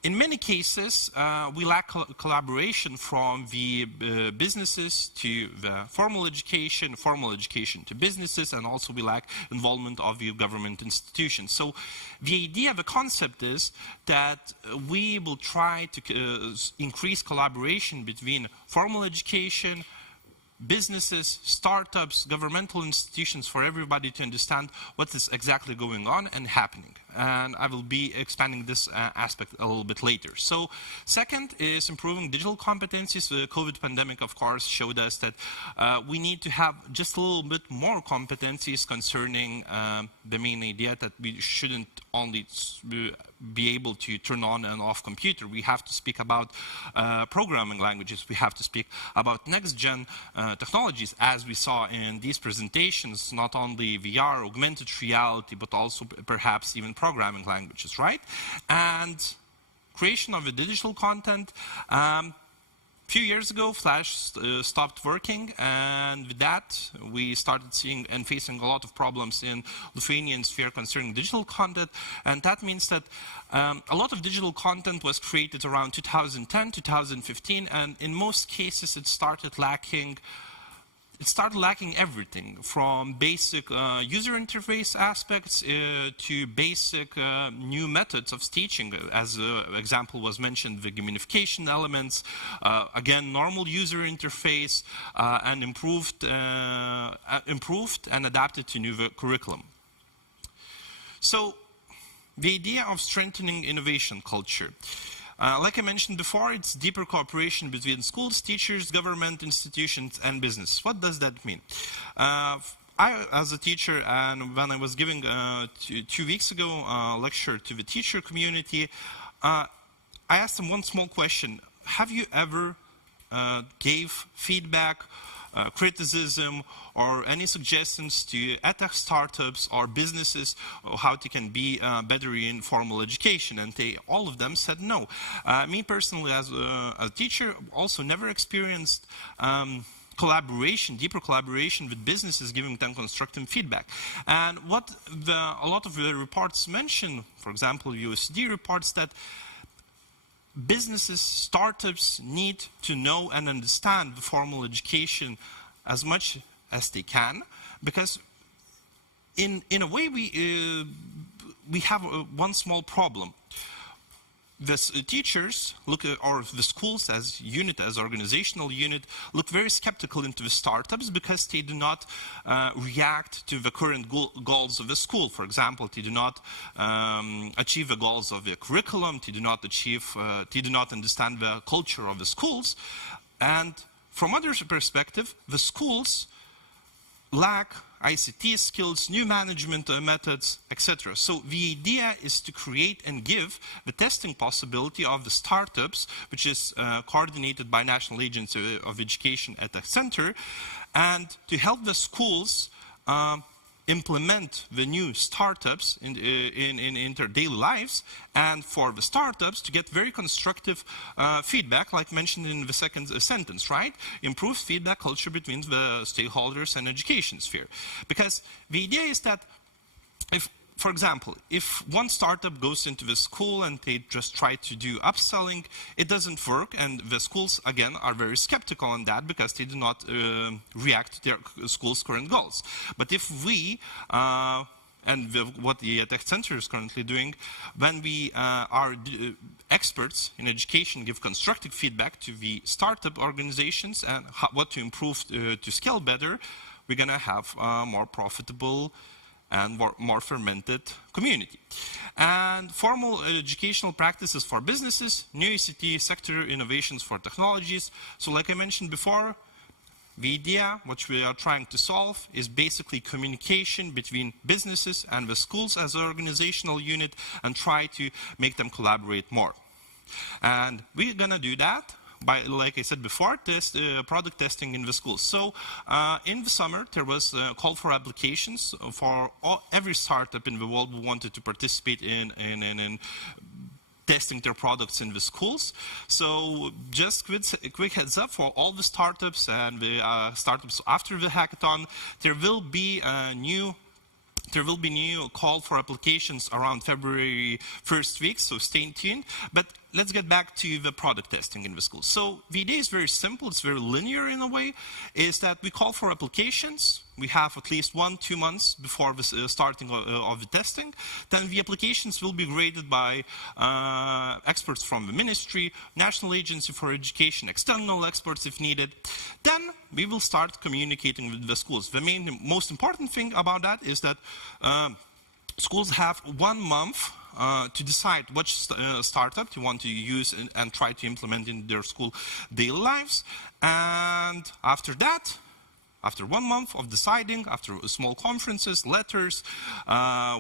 in many cases, we lack collaboration from the businesses to the formal education to businesses, and also we lack involvement of the government institutions. So the idea, the concept is that we will try to increase collaboration between formal education, businesses, startups, governmental institutions, for everybody to understand what is exactly going on and happening. And I will be expanding this aspect a little bit later. So second is improving digital competencies. The COVID pandemic, of course, showed us that we need to have just a little bit more competencies concerning the main idea that we shouldn't only be able to turn on and off computer. We have to speak about programming languages. We have to speak about next-gen technologies, as we saw in these presentations, not only VR, augmented reality, but also perhaps even programming languages, right? And creation of the digital content. A few years ago, Flash stopped working, and with that, we started seeing and facing a lot of problems in Lithuanian sphere concerning digital content, and that means that a lot of digital content was created around 2010, 2015, and in most cases, it started lacking everything from basic user interface aspects to basic new methods of teaching. As an example was mentioned, the gamification elements, again, normal user interface, and improved and adapted to new curriculum. So the idea of strengthening innovation culture. Like I mentioned before, it's deeper cooperation between schools, teachers, government institutions, and business. What does that mean? I, as a teacher, and when I was giving 2 weeks ago a lecture to the teacher community, I asked them one small question. Have you ever gave feedback, criticism, or any suggestions to EdTech startups or businesses how they can be better in formal education? And all of them said no. Me personally, as a teacher, also never experienced collaboration, deeper collaboration with businesses, giving them constructive feedback. And what a lot of the reports mention, for example, USD reports, that businesses, startups need to know and understand the formal education as much as they can, because in a way we have one small problem. The teachers look at, or the schools as unit, as organizational unit, look very skeptical into the startups because they do not react to the current goals of the school. For example, they do not achieve the goals of the curriculum, they do not achieve, they do not understand the culture of the schools. And from other perspective, the schools lack ICT skills, new management methods, etc. So the idea is to create and give the testing possibility of the startups, which is coordinated by National Agency of Education at the center, and to help the schools implement the new startups in their daily lives, and for the startups to get very constructive feedback, like mentioned in the second sentence, right? Improve feedback culture between the stakeholders and education sphere. Because the idea is that if, for example, if one startup goes into the school and they just try to do upselling, it doesn't work, and the schools, again, are very skeptical on that because they do not react to their school's current goals. But if we, and what the EdTech Center is currently doing, when we are experts in education, give constructive feedback to the startup organizations and what to improve to scale better, we're going to have more profitable and more fermented community. And formal educational practices for businesses, new ICT sector innovations for technologies. So like I mentioned before, the idea, what we are trying to solve, is basically communication between businesses and the schools as an organizational unit, and try to make them collaborate more. And we're gonna do that by, like I said before, product testing in the schools. So in the summer, there was a call for applications for every startup in the world who wanted to participate in testing their products in the schools. So just quick heads up for all the startups and the startups after the hackathon, there will be a new call for applications around February 1st week, so stay tuned. But let's get back to the product testing in the school. So the idea is very simple, it's very linear in a way, is that we call for applications. We have at least 1-2 months before the starting of the testing. Then the applications will be graded by experts from the ministry, National Agency for Education, external experts if needed. Then we will start communicating with the schools. The most important thing about that is that schools have 1 month to decide which startup they want to use and try to implement in their school daily lives. And after that, after 1 month of deciding, after small conferences, letters,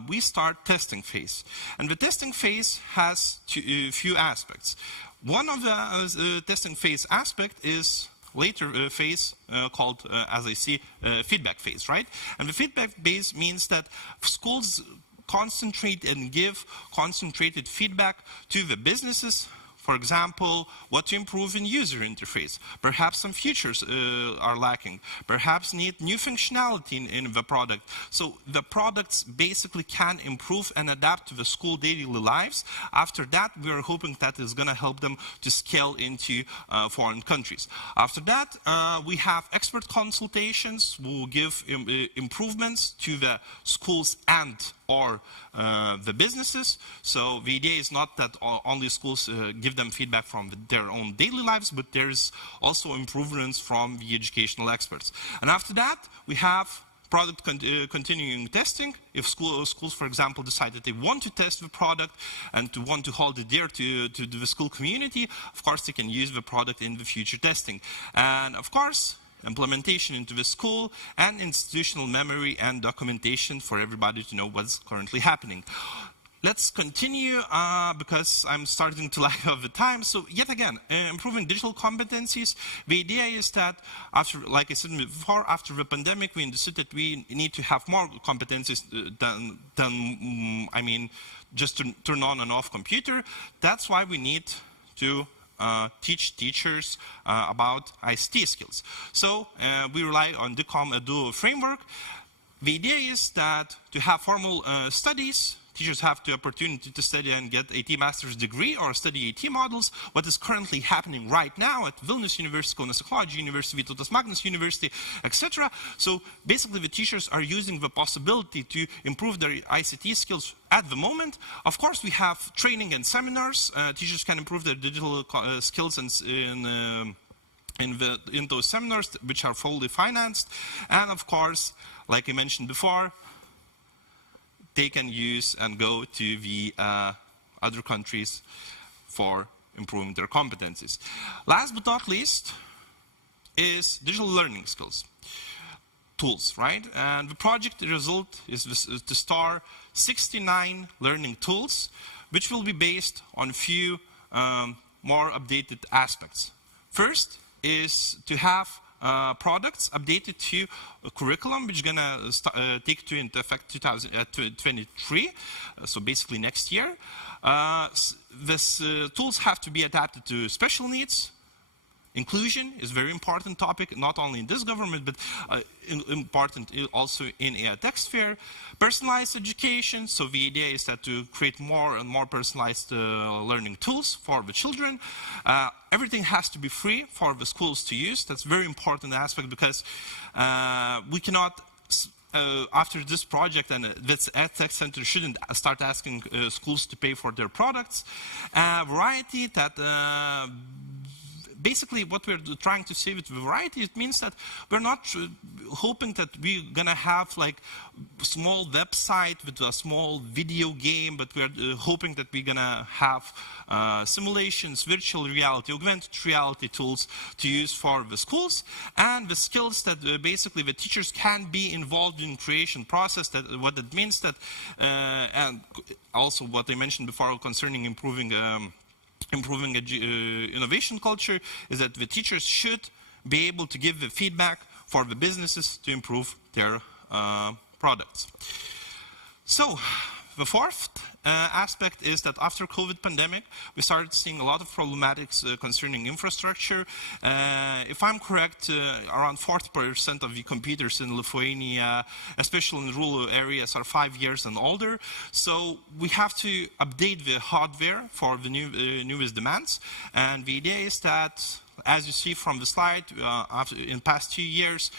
we start testing phase. And the testing phase has a few aspects. One of the testing phase aspect is later phase called, as I see, feedback phase, right? And the feedback phase means that schools concentrate and give concentrated feedback to the businesses. For example, what to improve in user interface. Perhaps some features are lacking. Perhaps need new functionality in the product. So the products basically can improve and adapt to the school daily lives. After that, we are hoping that is going to help them to scale into foreign countries. After that, we have expert consultations who will give improvements to the schools and or the businesses. So the idea is not that only schools give them feedback from their own daily lives, but there's also improvements from the educational experts. And after that, we have product continuing testing. If schools, for example, decide that they want to test the product and to want to hold it dear to the school community, of course, they can use the product in the future testing. And of course, implementation into the school and institutional memory and documentation for everybody to know what's currently happening. Let's continue because I'm starting to lack of the time. So yet again, improving digital competencies. The idea is that after, like I said before, after the pandemic, we understood that we need to have more competencies than I mean, just to turn on and off computer. That's why we need to teach teachers about ICT skills. So we rely on the Edu framework. The idea is that to have formal studies, teachers have the opportunity to study and get AT master's degree or study AT models. What is currently happening right now at Vilnius University, Kaunas Technology University, Vytautas Magnus University, etc. So basically the teachers are using the possibility to improve their ICT skills at the moment. Of course, we have training and seminars. Teachers can improve their digital skills in those seminars, which are fully financed. And of course, like I mentioned before, they can use and go to the other countries for improving their competencies. Last but not least is digital learning skills. Tools, right? And the project result is to start 69 learning tools, which will be based on a few more updated aspects. First is to have products updated to a curriculum, which is going to take into effect 2023, so basically next year. These tools have to be adapted to special needs. Inclusion is a very important topic, not only in this government, but important also in a tech sphere. Personalized education, so the idea is that to create more and more personalized learning tools for the children. Everything has to be free for the schools to use. That's a very important aspect because we cannot, after this project, and this EdTech Center shouldn't start asking schools to pay for their products. Variety, that basically what we're trying to say with variety, it means that we're not hoping that we're gonna have like a small website with a small video game, but we're hoping that we're gonna have simulations, virtual reality, augmented reality tools to use for the schools, and the skills that basically the teachers can be involved in creation process. That what it means that, and also what I mentioned before concerning improving innovation culture, is that the teachers should be able to give the feedback for the businesses to improve their products. So the fourth aspect is that after COVID pandemic, we started seeing a lot of problematics concerning infrastructure. If I'm correct, around 40% of the computers in Lithuania, especially in rural areas, are 5 years and older. So we have to update the hardware for the newest demands. And the idea is that, as you see from the slide, in the past 2 years,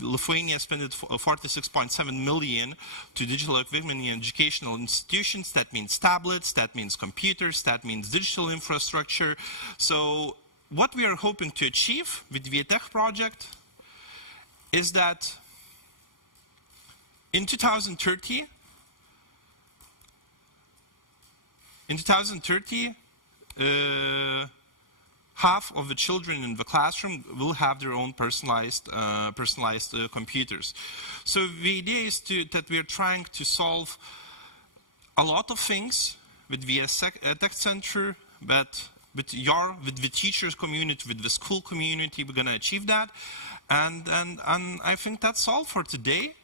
Lithuania spent 46.7 million to digital equipment in educational institutions. That means tablets, that means computers, that means digital infrastructure. So what we are hoping to achieve with the EdTech project is that in 2030, half of the children in the classroom will have their own personalized computers. So the idea is that we are trying to solve a lot of things with the EdTech Center, but with the teachers community, with the school community, we're going to achieve that. And I think that's all for today.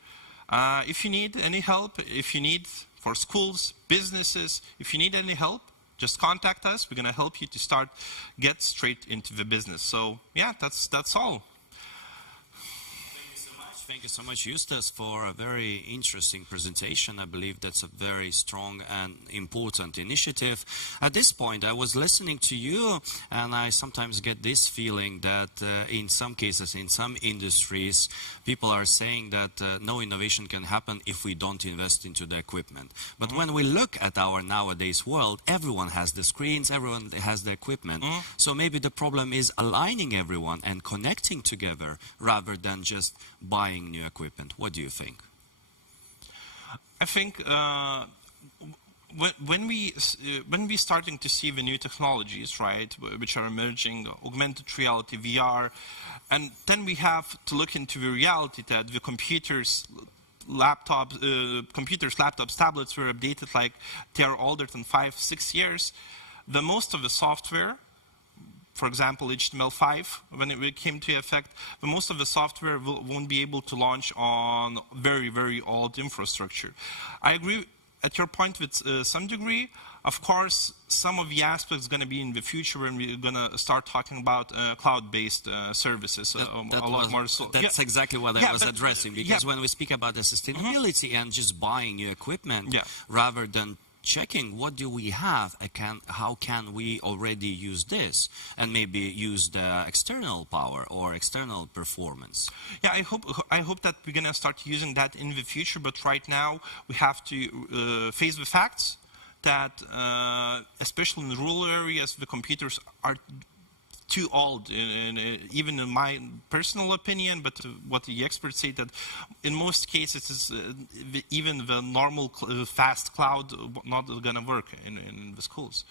If you need any help, if you need for schools, businesses, if you need any help, just contact us. We're going to help you to get straight into the business. So yeah, that's all. Thank you so much, Justas, for a very interesting presentation. I believe that's a very strong and important initiative. At this point, I was listening to you, and I sometimes get this feeling that in some cases, in some industries, people are saying that no innovation can happen if we don't invest into the equipment. But when we look at our nowadays world, everyone has the screens, everyone has the equipment. So maybe the problem is aligning everyone and connecting together rather than just buying new equipment. What do you think? I think when we starting to see the new technologies, right, which are emerging, augmented reality, VR, and then we have to look into the reality that the computers, laptops, tablets were updated like they are older than 5-6 years. The most of the software, for example, HTML5, when it came to effect, most of the software won't be able to launch on very, very old infrastructure. I agree at your point with some degree. Of course, some of the aspects going to be in the future when we're going to start talking about cloud-based services. That's exactly what I was addressing, because when we speak about the sustainability and just buying new equipment, rather than checking what do we have, how can we already use this, and maybe use the external power or external performance. Yeah, I hope that we're gonna start using that in the future. But right now we have to face the facts that, especially in rural areas, the computers are too old, even in my personal opinion, but what the experts say that in most cases even the normal fast cloud not going to work in the schools.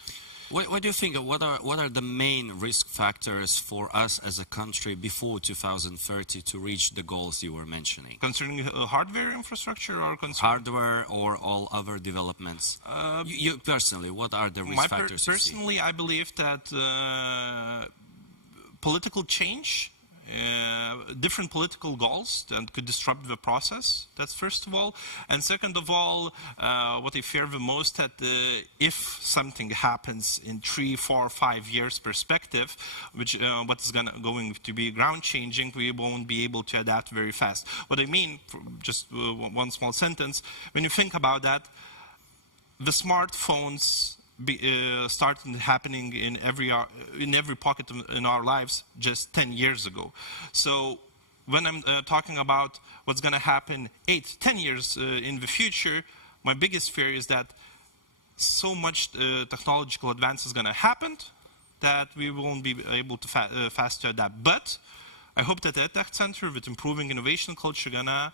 What do you think? What are the main risk factors for us as a country before 2030 to reach the goals you were mentioning? Concerning hardware infrastructure or hardware or all other developments? You personally, what are the risk factors? Personally, I believe that political change, different political goals that could disrupt the process. That's first of all. And second of all, what I fear the most that if something happens in 3, 4, 5 years perspective, which what is going to be ground changing, we won't be able to adapt very fast. What I mean, just one small sentence, when you think about that, the smartphones started happening in every pocket in our lives just 10 years ago. So when I'm talking about what's going to happen 8-10 years in the future, my biggest fear is that so much technological advance is going to happen that we won't be able to fast to adapt. But I hope that the EdTech Center, with improving innovation culture, gonna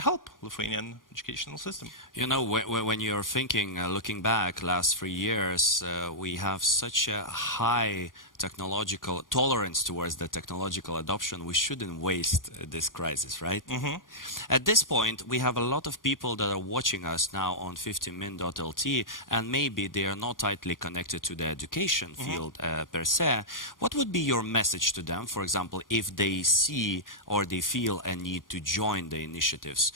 help Lithuanian educational system. You know, when you're thinking, looking back, last 3 years, we have such a high technological tolerance towards the technological adoption. We shouldn't waste this crisis, right? At this point, we have a lot of people that are watching us now on 15min.lt, and maybe they are not tightly connected to the education field per se. What would be your message to them, for example, if they see or they feel a need to join the initiatives?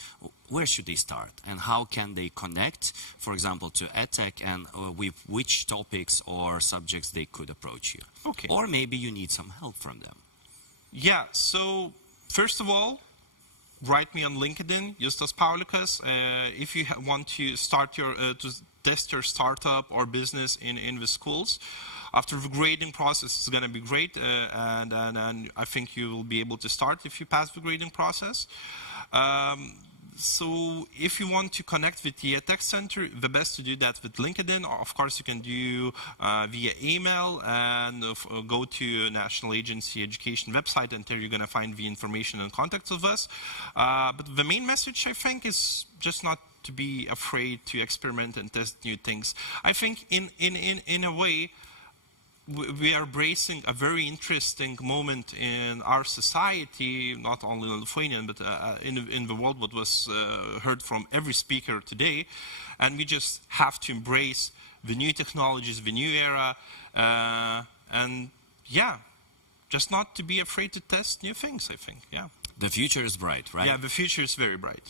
where should they start? And how can they connect, for example, to EdTech, and with which topics or subjects they could approach you? Okay. Or maybe you need some help from them. Yeah, so first of all, write me on LinkedIn, Justas Paulikas. If you want to start to test your startup or business in the schools. After the grading process, it's going to be great, and I think you will be able to start if you pass the grading process. So if you want to connect with the EdTech Center, the best to do that with LinkedIn. Of course, you can do via email and go to National Agency Education website, and there you're going to find the information and contacts of us. But the main message, I think, is just not to be afraid to experiment and test new things. I think in a way, we are embracing a very interesting moment in our society, not only in Lithuania, but in the world, what was heard from every speaker today. And we just have to embrace the new technologies, the new era, and yeah, just not to be afraid to test new things, I think, yeah. The future is bright, right? Yeah, the future is very bright.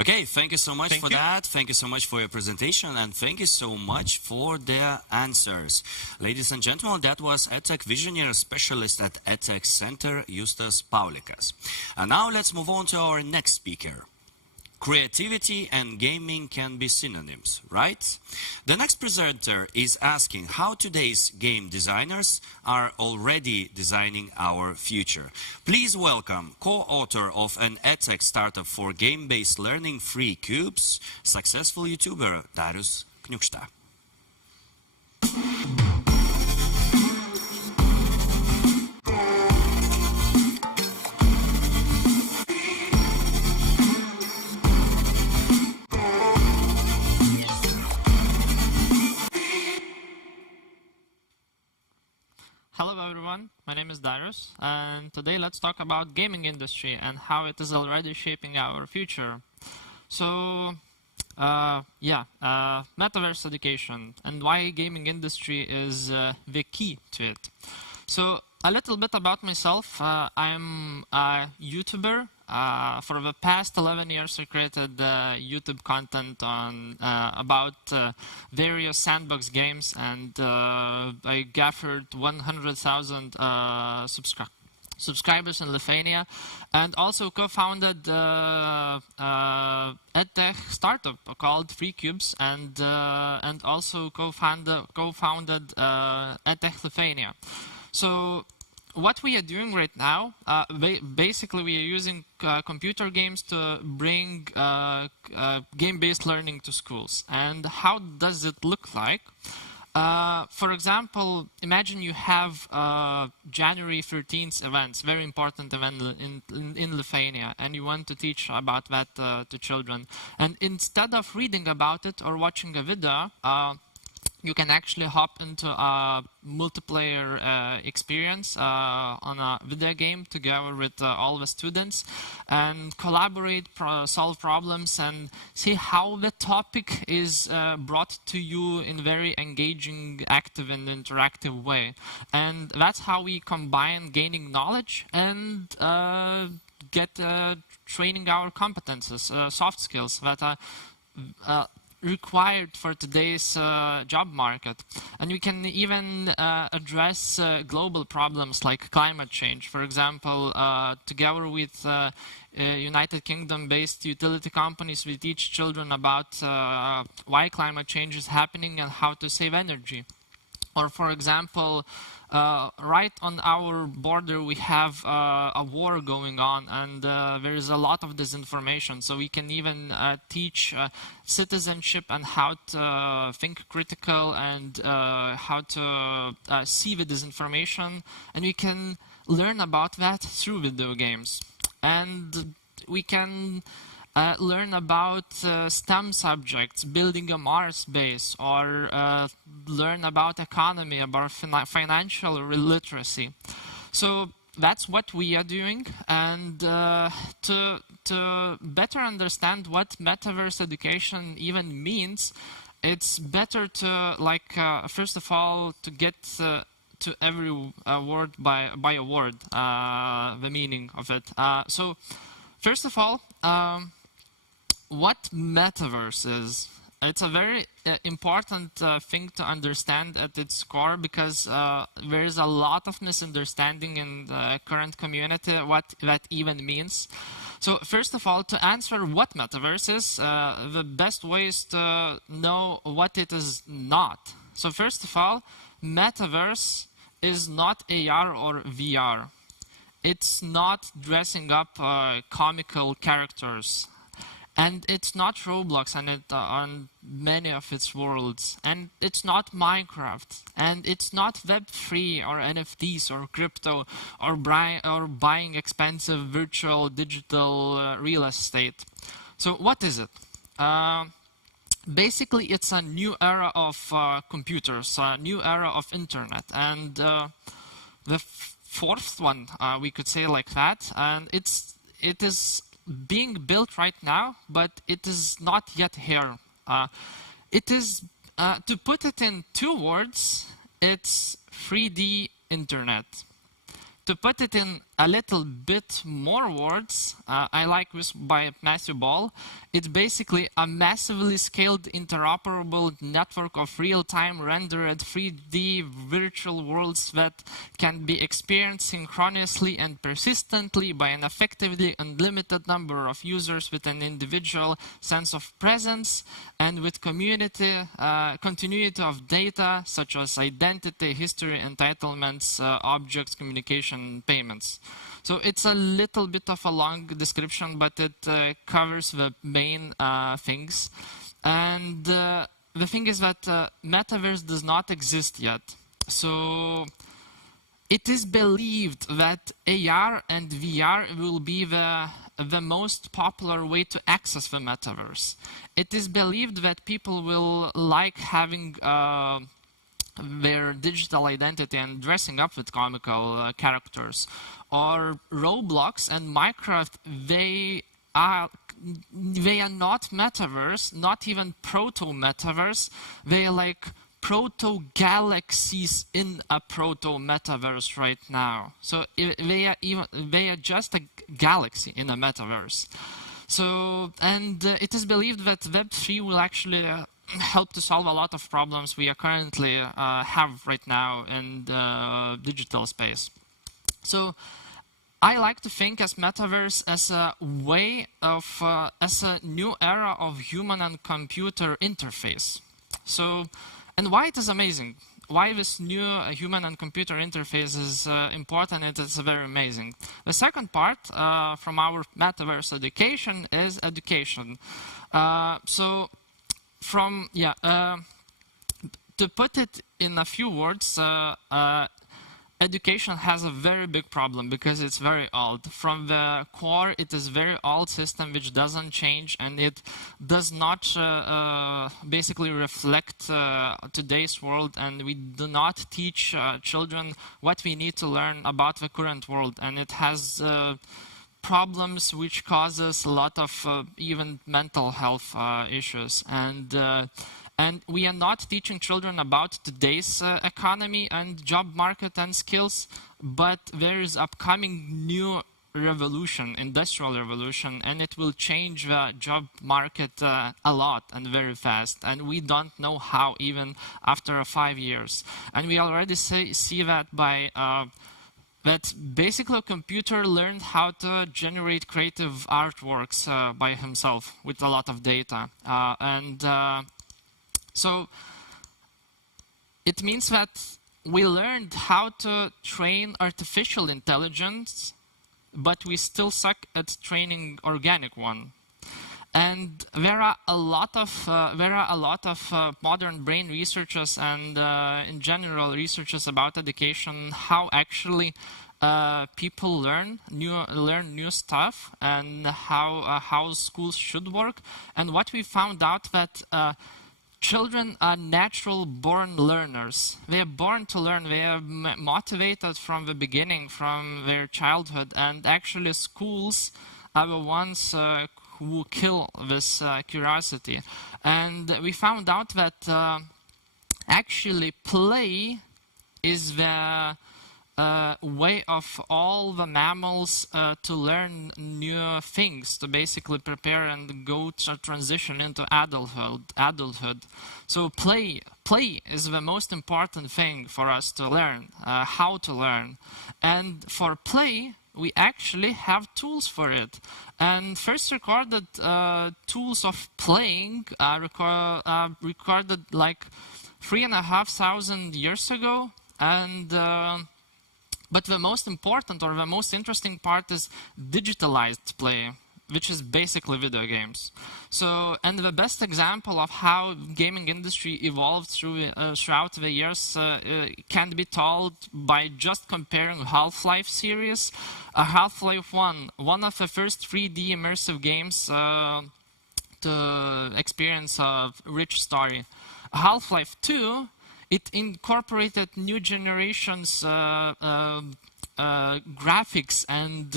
Okay, thank you so much for that. Thank you so much for your presentation, and thank you so much for the answers. Ladies and gentlemen, that was EdTech Visionary Specialist at EdTech Center, Justas Paulikas. And now let's move on to our next speaker. Creativity and gaming can be synonyms, right? The next presenter is asking how today's game designers are already designing our future. Please welcome co-author of an EdTech startup for game-based learning, Free Cubes, successful YouTuber Darius Kniūkšta. Hello everyone, my name is Darius, and today let's talk about gaming industry and how it is already shaping our future. So, Metaverse education and why gaming industry is the key to it. So, a little bit about myself. I'm a YouTuber. For the past 11 years, I created YouTube content on about various sandbox games, and I gathered 100,000 subscribers in Lithuania, and also co-founded EdTech startup called Free Cubes, and also co-founded EdTech Lithuania. So what we are doing right now, basically we are using computer games to bring game-based learning to schools. And how does it look like? For example, imagine you have January 13th events, very important event in Lithuania, and you want to teach about that to children. And instead of reading about it or watching a video, you can actually hop into a multiplayer experience on a video game together with all the students and collaborate, solve problems, and see how the topic is brought to you in a very engaging, active, and interactive way. And that's how we combine gaining knowledge and get training our competences, soft skills that are required for today's job market. And we can even address global problems like climate change. For example, together with United Kingdom-based utility companies, we teach children about why climate change is happening and how to save energy. Or for example, right on our border we have a war going on, and there is a lot of disinformation. So we can even teach citizenship and how to think critical and how to see the disinformation. And we can learn about that through video games. And we can learn about STEM subjects, building a Mars base, or learn about economy, about financial literacy. So that's what we are doing. And to better understand what Metaverse education even means, it's better to, first of all, to get to every word by a word, the meaning of it. So first of all, what Metaverse is. It's a very important thing to understand at its core, because there is a lot of misunderstanding in the current community what that even means. So first of all, to answer what Metaverse is, the best way is to know what it is not. So first of all, Metaverse is not AR or VR. It's not dressing up comical characters. And it's not Roblox on many of its worlds. And it's not Minecraft. And it's not Web3 or NFTs or crypto or buying expensive virtual digital real estate. So what is it? Basically, it's a new era of computers, a new era of internet. And the fourth one, we could say like that. And it is being built right now, but it is not yet here. It is, to put it in 2 words, it's 3D internet. To put it in a little bit more words, I like this by Matthew Ball, it's basically a massively scaled interoperable network of real-time rendered 3D virtual worlds that can be experienced synchronously and persistently by an effectively unlimited number of users with an individual sense of presence and with continuity of data such as identity, history, entitlements, objects, communication, payments. So it's a little bit of a long description, but it covers the main things. And the thing is that Metaverse does not exist yet. So it is believed that AR and VR will be the most popular way to access the Metaverse. It is believed that people will like having their digital identity and dressing up with comical characters. Or Roblox and Minecraft, they are not Metaverse, not even proto-Metaverse. They are like proto-galaxies in a proto-Metaverse right now. So they are just a galaxy in a Metaverse. So, and it is believed that Web3 will actually help to solve a lot of problems we currently have right now in the digital space. So I like to think as Metaverse as a way of, as a new era of human and computer interface. So, and why it is amazing? Why this new human and computer interface is important, it is very amazing. The second part from our Metaverse education is education. So, to put it in a few words, education has a very big problem because it's very old. From the core, it is a very old system which doesn't change, and it does not basically reflect today's world, and we do not teach children what we need to learn about the current world, and it has problems which causes a lot of even mental health issues. And we are not teaching children about today's economy and job market and skills, but there is upcoming new revolution, industrial revolution, and it will change the job market a lot and very fast. And we don't know how even after 5 years. And we already see that by that basically a computer learned how to generate creative artworks by himself with a lot of data. So it means that we learned how to train artificial intelligence, but we still suck at training organic one. And there are a lot of modern brain researchers and in general researchers about education, how actually people learn new stuff and how schools should work. And what we found out that children are natural born learners. They are born to learn. They are motivated from the beginning, from their childhood. And actually schools are the ones who kill this curiosity. And we found out that actually play is the way of all the mammals to learn new things, to basically prepare and go to transition into adulthood. So play is the most important thing for us to learn, how to learn. And for play, we actually have tools for it. And first recorded tools of playing recorded like 3,500 years ago. And but the most important or the most interesting part is digitalized play, which is basically video games. So, and the best example of how gaming industry evolved throughout the years can be told by just comparing Half-Life series. Half-Life 1, one of the first 3D immersive games to experience a rich story. Half-Life 2, it incorporated new generations graphics and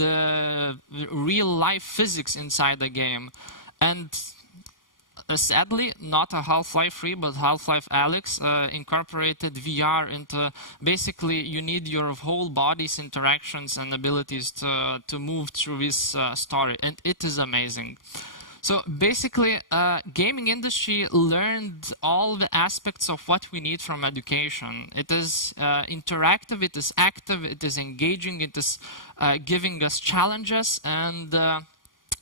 real-life physics inside the game. And sadly, not a Half-Life 3, but Half-Life Alyx incorporated VR into, basically, you need your whole body's interactions and abilities to move through this story. And it is amazing. So basically, gaming industry learned all the aspects of what we need from education. It is interactive, it is active, it is engaging, it is giving us challenges, and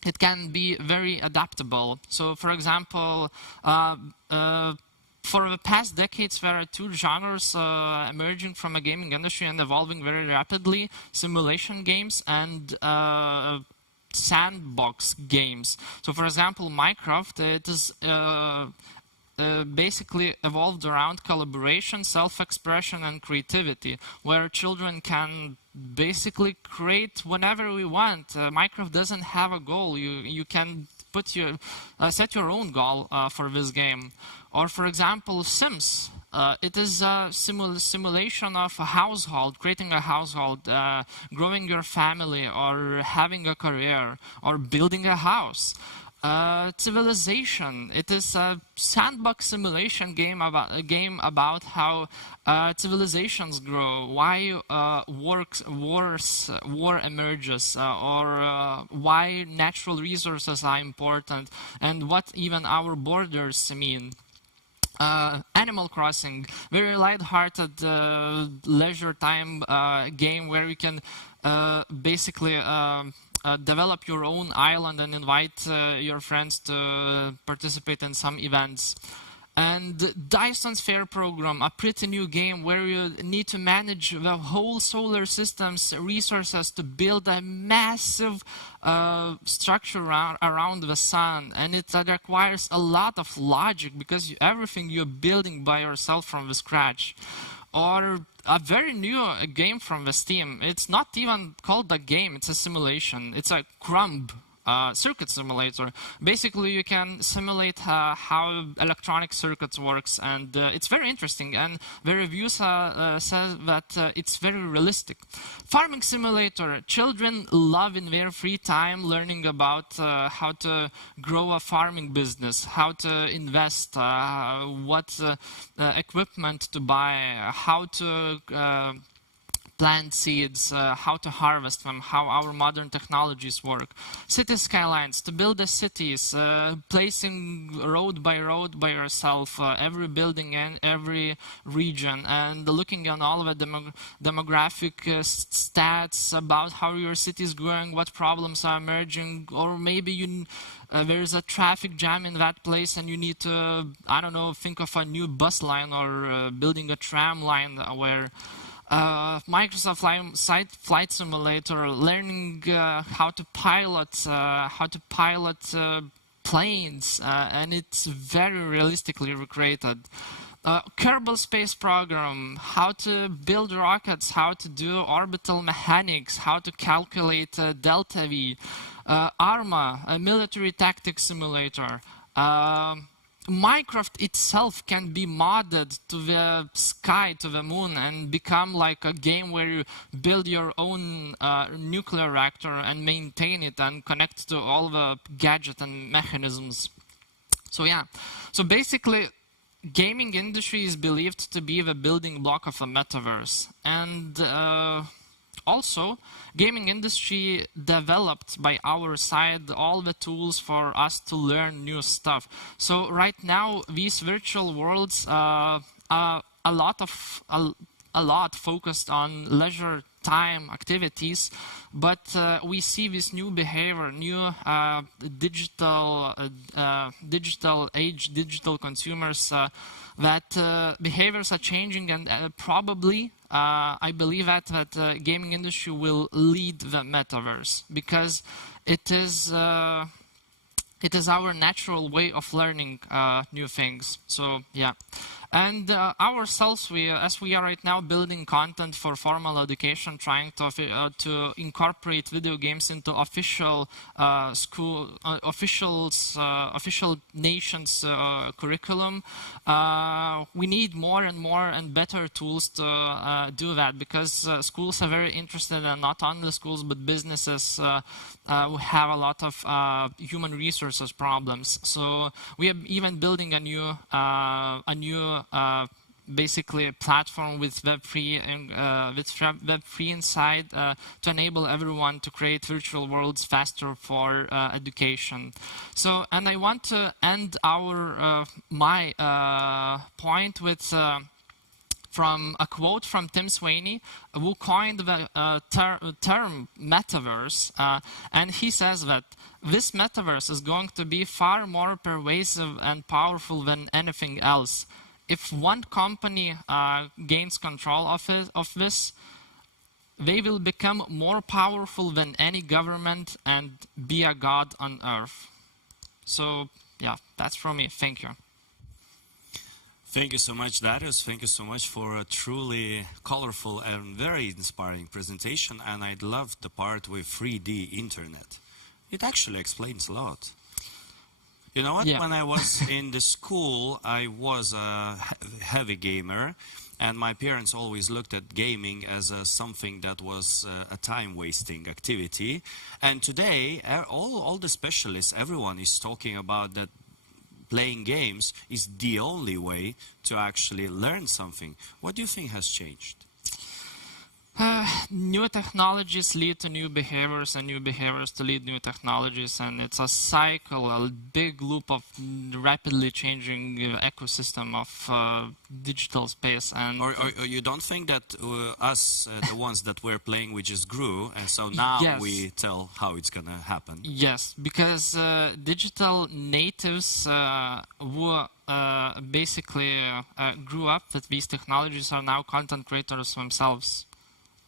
it can be very adaptable. So for example, for the past decades, there are two genres emerging from the gaming industry and evolving very rapidly: simulation games and sandbox games. So for example, Minecraft, it is basically evolved around collaboration, self-expression, and creativity, where children can basically create whenever we want. Minecraft doesn't have a goal. You can put set your own goal for this game. Or for example, Sims. It is a simulation of a household, creating a household, growing your family, or having a career, or building a house. Civilization. It is a sandbox simulation game about how civilizations grow, why war emerges, or why natural resources are important, and what even our borders mean. Animal Crossing, very light-hearted leisure time game where you can basically develop your own island and invite your friends to participate in some events. And Dyson's Fair Program, a pretty new game where you need to manage the whole solar system's resources to build a massive structure around the sun. And it requires a lot of logic because everything you're building by yourself from the scratch. Or a very new game from the Steam. It's not even called a game, it's a simulation. It's a Crumb. Circuit simulator. Basically, you can simulate how electronic circuits works, and it's very interesting. And the reviews say that it's very realistic. Farming simulator. Children love in their free time learning about how to grow a farming business, how to invest, what equipment to buy, how to plant seeds, how to harvest them, how our modern technologies work. City skylines, to build the cities, placing road by yourself, every building and every region, and looking at all of the demographic stats about how your city is growing, what problems are emerging, or maybe there's a traffic jam in that place and you need to, I don't know, think of a new bus line or building a tram line where Microsoft Flight Simulator, learning how to pilot planes, and it's very realistically recreated. Kerbal Space Program, how to build rockets, how to do orbital mechanics, how to calculate delta V. ARMA, a military tactics simulator. Minecraft itself can be modded to the sky, to the moon, and become like a game where you build your own nuclear reactor and maintain it and connect to all the gadgets and mechanisms. So yeah, so basically gaming industry is believed to be the building block of a metaverse. And also, gaming industry developed by our side all the tools for us to learn new stuff. So right now, these virtual worlds are a lot focused on leisure time activities, but we see this new behavior, new digital age, digital consumers, that behaviors are changing, and probably I believe that gaming industry will lead the metaverse, because it is our natural way of learning new things. So yeah. And ourselves, as we are right now building content for formal education, trying to incorporate video games into official official nations' curriculum, we need more and more and better tools to do that, because schools are very interested, and not only schools but businesses who have a lot of human resources problems. So we are even building a new basically a platform with Web3 and Web3 inside to enable everyone to create virtual worlds faster for education. So, and I want to end my point with from a quote from Tim Sweeney, who coined the term metaverse, and he says that this metaverse is going to be far more pervasive and powerful than anything else. If one company gains control of this, they will become more powerful than any government and be a god on earth. So, yeah, that's from me. Thank you. Thank you so much, Darius. Thank you so much for a truly colorful and very inspiring presentation. And I loved the part with 3D internet. It actually explains a lot. You know what? Yeah. When I was in the school, I was a heavy gamer, and my parents always looked at gaming as something that was a time-wasting activity. And today, all the specialists, everyone is talking about that playing games is the only way to actually learn something. What do you think has changed? New technologies lead to new behaviors, and new behaviors to lead new technologies, and it's a cycle, a big loop of rapidly changing ecosystem of digital space. And or you don't think that us, the ones that we're playing, we just grew, and so now yes, we tell how it's gonna happen? Yes, because digital natives who basically grew up with these technologies are now content creators themselves.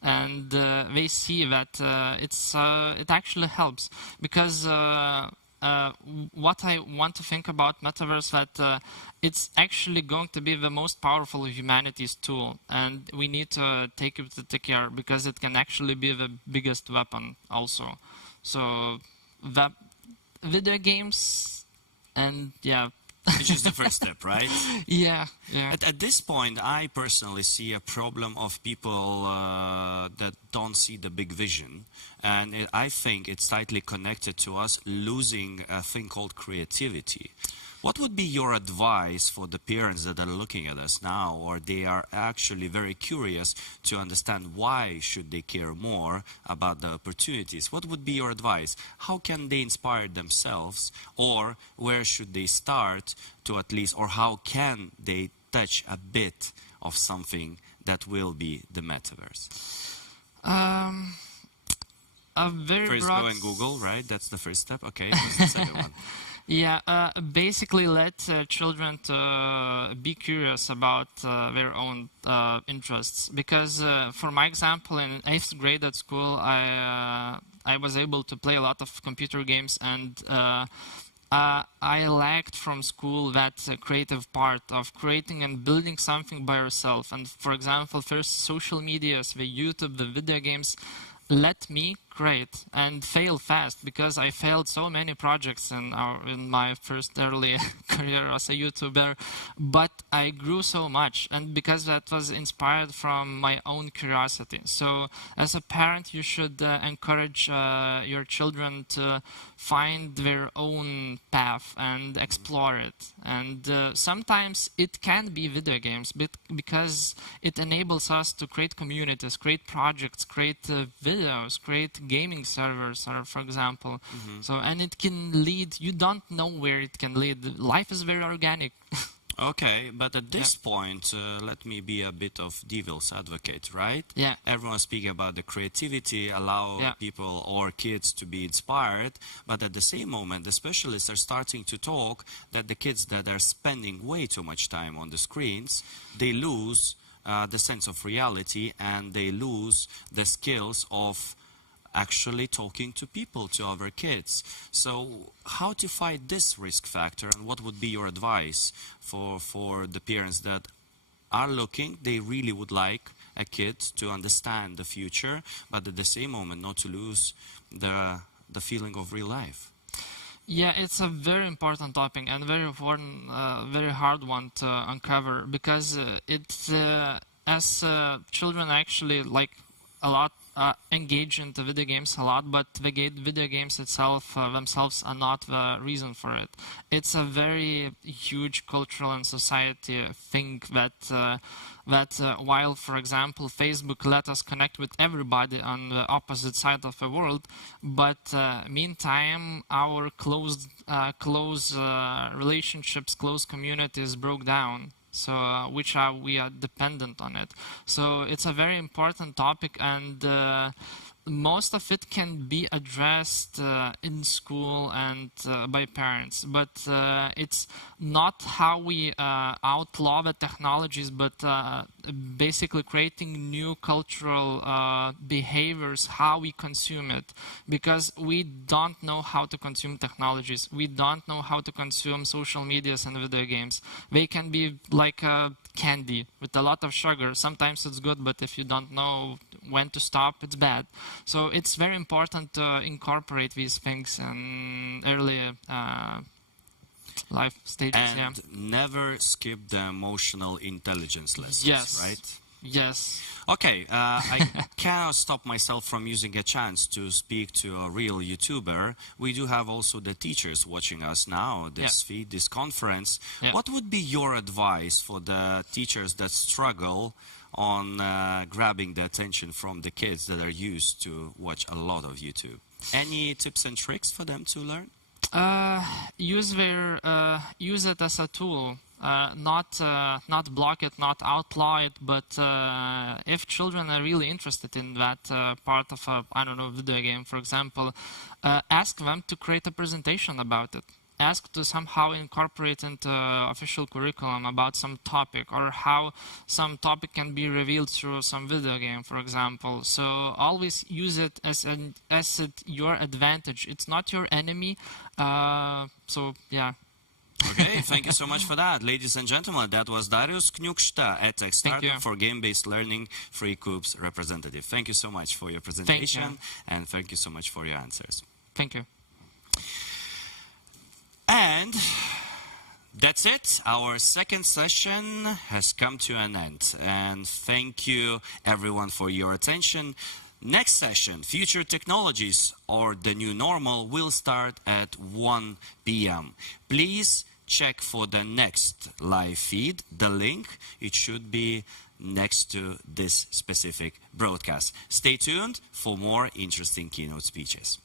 And they see that it actually helps, because what I want to think about Metaverse, that it's actually going to be the most powerful humanities tool, and we need to take it to take care, because it can actually be the biggest weapon also. So that video games, and yeah. Which is the first step, right? Yeah, yeah. At this point, I personally see a problem of people that don't see the big vision. And I think it's tightly connected to us losing a thing called creativity. What would be your advice for the parents that are looking at us now, or they are actually very curious to understand why should they care more about the opportunities? What would be your advice? How can they inspire themselves, or where should they start to at least, or how can they touch a bit of something that will be the metaverse? First go and Google, right? That's the first step. Okay, what's the second one? Yeah, basically let children to be curious about their own interests. Because for my example, in 8th grade at school, I was able to play a lot of computer games, and I lacked from school that creative part of creating and building something by yourself. And for example, first social medias, the YouTube, the video games, let me great and fail fast, because I failed so many projects in my first early career as a YouTuber, but I grew so much, and because that was inspired from my own curiosity. So as a parent, you should encourage your children to find their own path and explore it. And sometimes it can be video games, because it enables us to create communities, create projects, create videos, create gaming servers, or for example. So, and it can lead, you don't know where it can lead. Life is very organic. Okay, but at this point, let me be a bit of devil's advocate, right? Yeah. Everyone's speaking about the creativity, allow people or kids to be inspired, but at the same moment, the specialists are starting to talk that the kids that are spending way too much time on the screens, they lose the sense of reality, and they lose the skills of actually talking to people, to other kids. So how to fight this risk factor, and what would be your advice for the parents that are looking, they really would like a kid to understand the future, but at the same moment not to lose the feeling of real life? Yeah, it's a very important topic, and very important, very hard one to uncover, because as children actually like a lot engage into video games a lot, but the video games itself themselves are not the reason for it. It's a very huge cultural and society thing that while, for example, Facebook let us connect with everybody on the opposite side of the world, but meantime our close relationships, close communities broke down. So we are dependent on it. So it's a very important topic, and most of it can be addressed in school and by parents, but it's not how we outlaw the technologies, but basically creating new cultural behaviors, how we consume it, because we don't know how to consume technologies. We don't know how to consume social medias and video games. They can be like candy with a lot of sugar. Sometimes it's good, but if you don't know when to stop, it's bad. So it's very important to incorporate these things in early life stages. And never skip the emotional intelligence lessons, right? Yes. Okay, I cannot stop myself from using a chance to speak to a real YouTuber. We do have also the teachers watching us now, this feed, this conference. What would be your advice for the teachers that struggle on grabbing the attention from the kids that are used to watch a lot of YouTube? Any tips and tricks for them to learn? Use it as a tool. Not block it, not outlaw it, but if children are really interested in that part of a, I don't know, video game, for example, ask them to create a presentation about it. Ask to somehow incorporate into official curriculum about some topic, or how some topic can be revealed through some video game, for example. So always use it as your advantage. It's not your enemy. So yeah. Okay, thank you so much for that. Ladies and gentlemen, that was Darius Kniūkšta, EdTech Startup for Game-Based Learning Free Cubes representative. Thank you so much for your presentation, and thank you so much for your answers. Thank you. And that's it. Our second session has come to an end. And thank you, everyone, for your attention. Next session, Future Technologies or the New Normal, will start at 1 p.m. Please check for the next live feed. The link, it should be next to this specific broadcast. Stay tuned for more interesting keynote speeches.